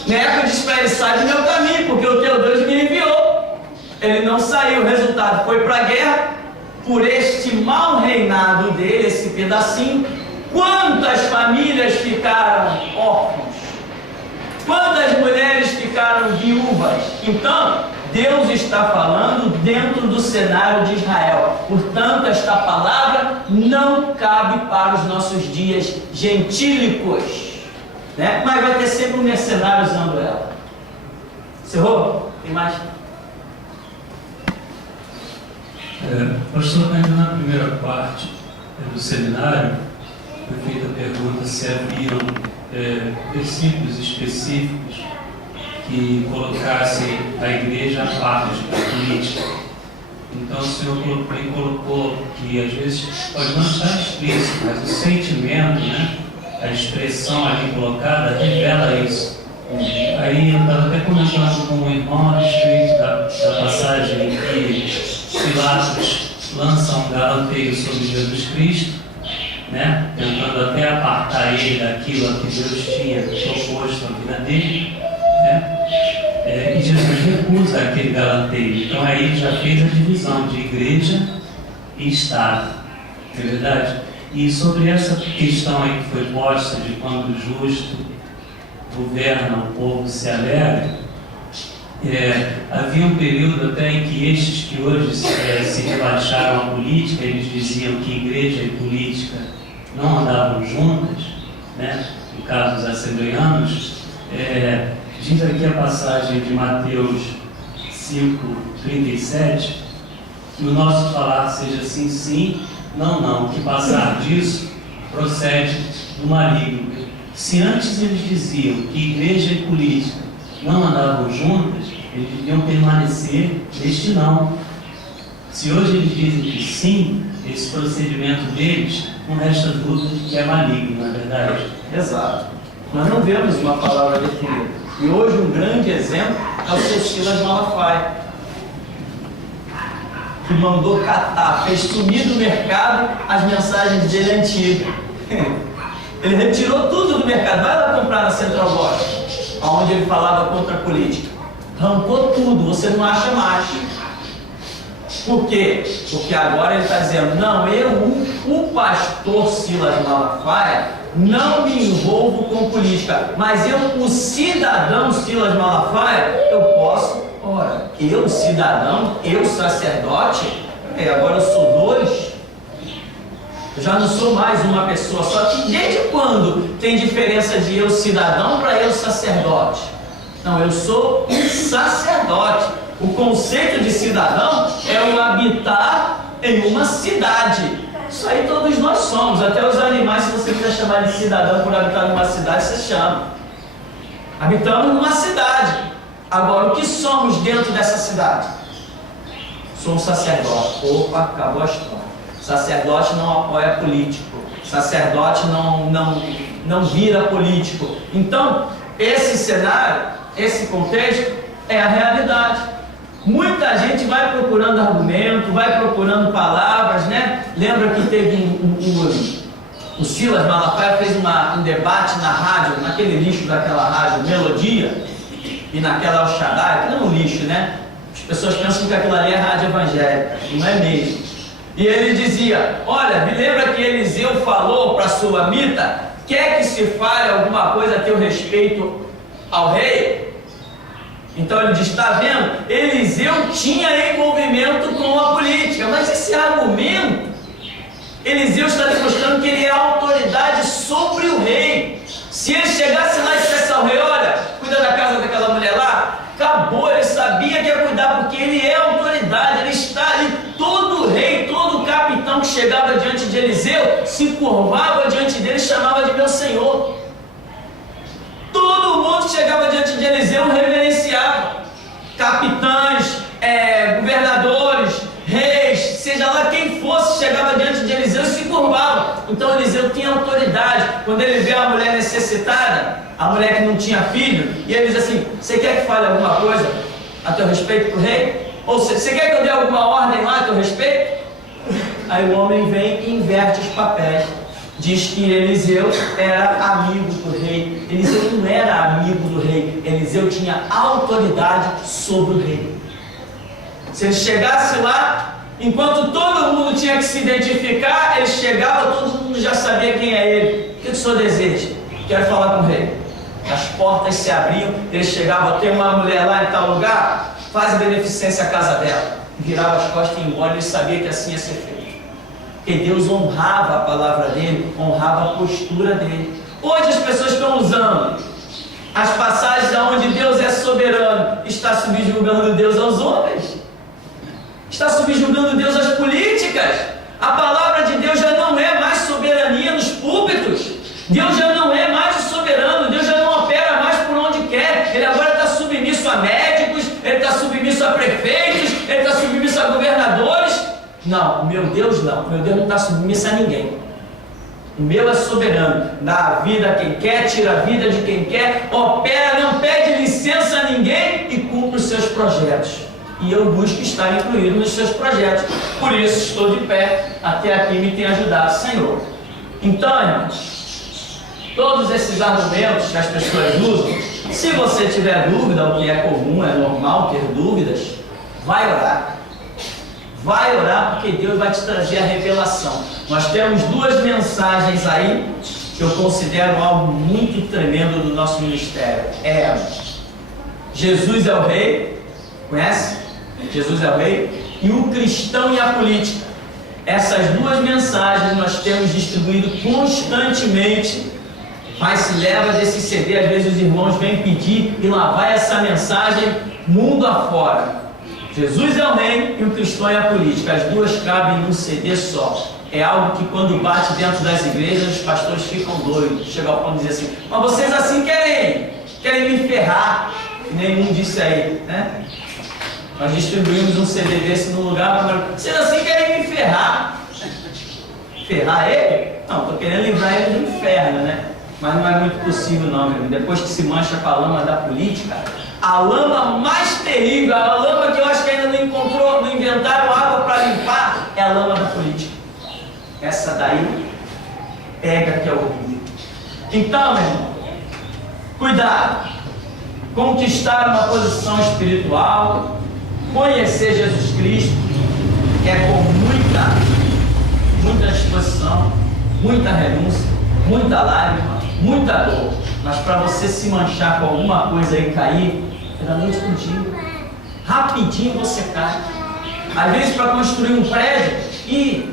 Neco diz para ele: sai do meu caminho, porque o teu Deus me enviou. Ele não saiu, o resultado foi para a guerra. Por este mau reinado dele, esse pedacinho, quantas famílias ficaram órfãos? Quantas mulheres ficaram viúvas? Então, Deus está falando dentro do cenário de Israel. Portanto, esta palavra não cabe para os nossos dias gentílicos, né? Mas vai ter sempre um mercenário usando ela. Encerrou? Tem mais? Pastor, ainda na primeira parte do seminário, foi feita a pergunta se haviam versículos específicos que colocassem a igreja à parte da política. Então o senhor bem colocou que às vezes pode não estar explícito, mas o sentimento, né, a expressão ali colocada revela isso. Aí eu estava até comentando com o irmão a respeito da passagem que Pilatos lança um galanteio sobre Jesus Cristo, né, tentando até apartar ele daquilo a que Deus tinha proposto na vida dele, né, e Jesus recusa aquele galanteio. Então aí já fez a divisão de igreja e Estado, não é verdade? E sobre essa questão aí que foi posta de quando o justo governa, o povo se alegra, havia um período até em que estes que hoje se relaxaram à política, eles diziam que igreja e política não andavam juntas, né? No caso dos assembleianos, diz aqui a passagem de Mateus 5:37, que o nosso falar seja sim, sim, não, não, que passar disso procede do maligno. Se antes eles diziam que igreja e política não andavam juntas, eles deviam permanecer neste não. Se hoje eles dizem que sim, esse procedimento deles, não resta dúvida de que é maligno, não é verdade? Exato. Nós não vemos uma palavra definida. E hoje um grande exemplo é o seu Silas Malafaia, que mandou catar, fez sumir do mercado as mensagens dele antigas. Ele retirou tudo do mercado. Vai lá comprar na Central Gospel, onde ele falava contra a política. Arrancou tudo, você não acha mais. Por quê? Porque agora ele está dizendo, não, o pastor Silas Malafaia, não me envolvo com política, mas eu, o cidadão Silas Malafaia, eu posso, ora, eu cidadão, eu sacerdote, agora eu sou dois, eu já não sou mais uma pessoa só. Desde quando tem diferença de eu cidadão para eu sacerdote? Não, eu sou sacerdote. O conceito de cidadão é o habitar em uma cidade. Isso aí todos nós somos, até os animais, se você quiser chamar de cidadão por habitar numa cidade, você chama. Habitamos numa cidade. Agora, o que somos dentro dessa cidade? Somos sacerdote. Opa, acabou a história. Sacerdote não apoia político. Sacerdote não vira político. Então, esse cenário, esse contexto é a realidade. Muita gente vai procurando argumento, vai procurando palavras, né? Lembra que teve o Silas Malafaia fez um debate na rádio, naquele lixo daquela rádio Melodia e naquela El Shaddai, que não é um lixo, né? As pessoas pensam que aquilo ali é rádio evangélica, não é mesmo. E ele dizia, olha, me lembra que Eliseu falou para a Sulamita, quer que se fale alguma coisa a teu respeito ao rei? Então ele diz, está vendo? Eliseu tinha envolvimento com a política, mas esse argumento, Eliseu está demonstrando que ele é autoridade sobre o rei. Se ele chegasse lá e dissesse ao rei, olha, cuida da casa daquela mulher lá, acabou, ele sabia que ia cuidar, porque ele é autoridade, ele está ali. Todo rei, todo capitão que chegava diante de Eliseu, se curvava diante dele e chamava de meu senhor. Todo mundo que chegava diante de Eliseu o reverenciava. Capitães, governadores, reis, seja lá quem fosse, chegava diante de Eliseu e se curvava. Então Eliseu tinha autoridade. Quando ele vê a mulher necessitada, a mulher que não tinha filho, e ele diz assim, você quer que fale alguma coisa a teu respeito para o rei? Ou você quer que eu dê alguma ordem lá a teu respeito? Aí o homem vem e inverte os papéis. Diz que Eliseu era amigo do rei. Eliseu não era amigo do rei. Eliseu tinha autoridade sobre o rei. Se ele chegasse lá, enquanto todo mundo tinha que se identificar, ele chegava, todo mundo já sabia quem é ele. O que o senhor deseja? Quero falar com o rei. As portas se abriam, ele chegava, tem uma mulher lá em tal lugar, faz beneficência à casa dela. Virava as costas e ia embora, ele sabia que assim ia ser feito. Porque Deus honrava a palavra dele, honrava a postura dele. Hoje as pessoas estão usando as passagens onde Deus é soberano, está subjugando Deus aos homens, está subjugando Deus às políticas. A palavra de Deus já não é mais soberania nos púlpitos. Deus já não é mais o soberano, Deus já não opera mais por onde quer. Ele agora está submisso a médicos, ele está submisso a prefeitos, ele está submisso a governadores. Não, o meu Deus não. O meu Deus não está submisso a ninguém. O meu é soberano. Dá a vida a quem quer, tira a vida de quem quer, opera, não pede licença a ninguém e cumpre os seus projetos. E eu busco estar incluído nos seus projetos. Por isso estou de pé. Até aqui me tem ajudado, Senhor. Então, irmãos, todos esses argumentos que as pessoas usam, se você tiver dúvida, o que é comum, é normal ter dúvidas, vai orar. Vai orar, porque Deus vai te trazer a revelação. Nós temos duas mensagens aí que eu considero algo muito tremendo do nosso ministério. Jesus é o rei, conhece? Jesus é o rei. E o cristão e a política. Essas duas mensagens nós temos distribuído constantemente, mas se leva desse CD, às vezes os irmãos vêm pedir, e lá vai essa mensagem mundo afora. Jesus é o rei e o cristão é a política. As duas cabem num CD só. É algo que quando bate dentro das igrejas, os pastores ficam doidos. Chega ao ponto de dizer assim, mas vocês assim querem me ferrar. Nenhum disse aí, né? Nós distribuímos um CD desse no lugar, vocês assim querem me ferrar. Ferrar ele? Não, estou querendo livrar ele do inferno, né? Mas não é muito possível não, meu irmão. Depois que se mancha com a lama da política, a lama mais terrível, a lama que eu acho que ainda não inventaram água para limpar, é a lama da política. Essa daí pega que é horrível. Então, meu irmão, cuidado. Conquistar uma posição espiritual, conhecer Jesus Cristo, é com muita disposição, muita renúncia, muita lágrima, muita dor. Mas para você se manchar com alguma coisa e cair, é da noite pro dia. Rapidinho você cai. Às vezes para construir um prédio, e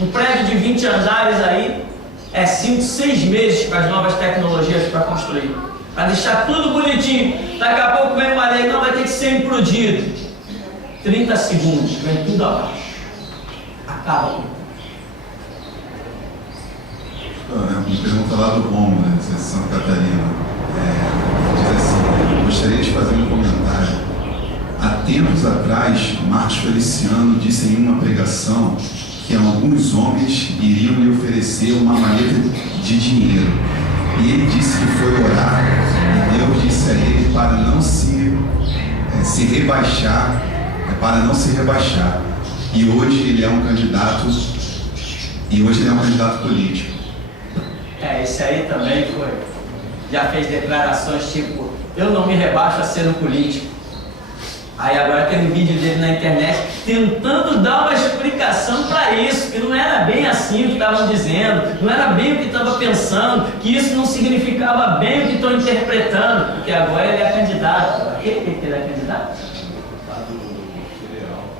um prédio de 20 andares aí, é 5, 6 meses com as novas tecnologias para construir. Para deixar tudo bonitinho. Daqui a pouco vem uma lei, não, vai ter que ser implodido. 30 segundos, vem tudo abaixo. Acaba tudo. Uma pergunta lá do Romo, né, de Santa Catarina. Diz assim: gostaria de fazer um comentário. Há tempos atrás, Marcos Feliciano disse em uma pregação que alguns homens iriam lhe oferecer uma maleta de dinheiro. E ele disse que foi orar, e Deus disse a ele para não se rebaixar, E hoje ele é um candidato, político. Esse aí também foi. Já fez declarações tipo, eu não me rebaixo a ser um político. Aí agora tem um vídeo dele na internet tentando dar uma explicação para isso, que não era bem assim o que estavam dizendo, não era bem o que estava pensando, que isso não significava bem o que estão interpretando, porque agora ele é candidato. A que ele é candidato?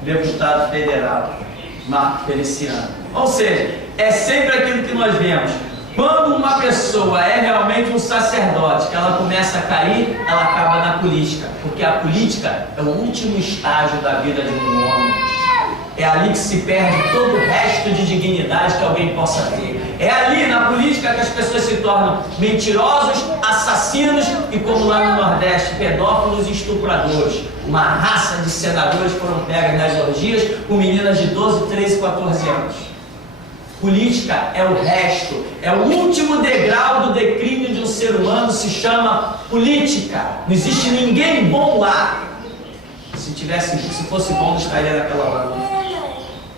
Deputado federal, Marcos Feliciano. Ou seja, é sempre aquilo que nós vemos. Quando uma pessoa é realmente um sacerdote, que ela começa a cair, ela acaba na política. Porque a política é o último estágio da vida de um homem. É ali que se perde todo o resto de dignidade que alguém possa ter. É ali na política que as pessoas se tornam mentirosos, assassinos e, como lá no Nordeste, pedófilos e estupradores. Uma raça de senadores foram pegas nas orgias com meninas de 12, 13, 14 anos. Política é o resto, é o último degrau do declínio de um ser humano, se chama política. Não existe ninguém bom lá. Se fosse bom, não estaria naquela hora.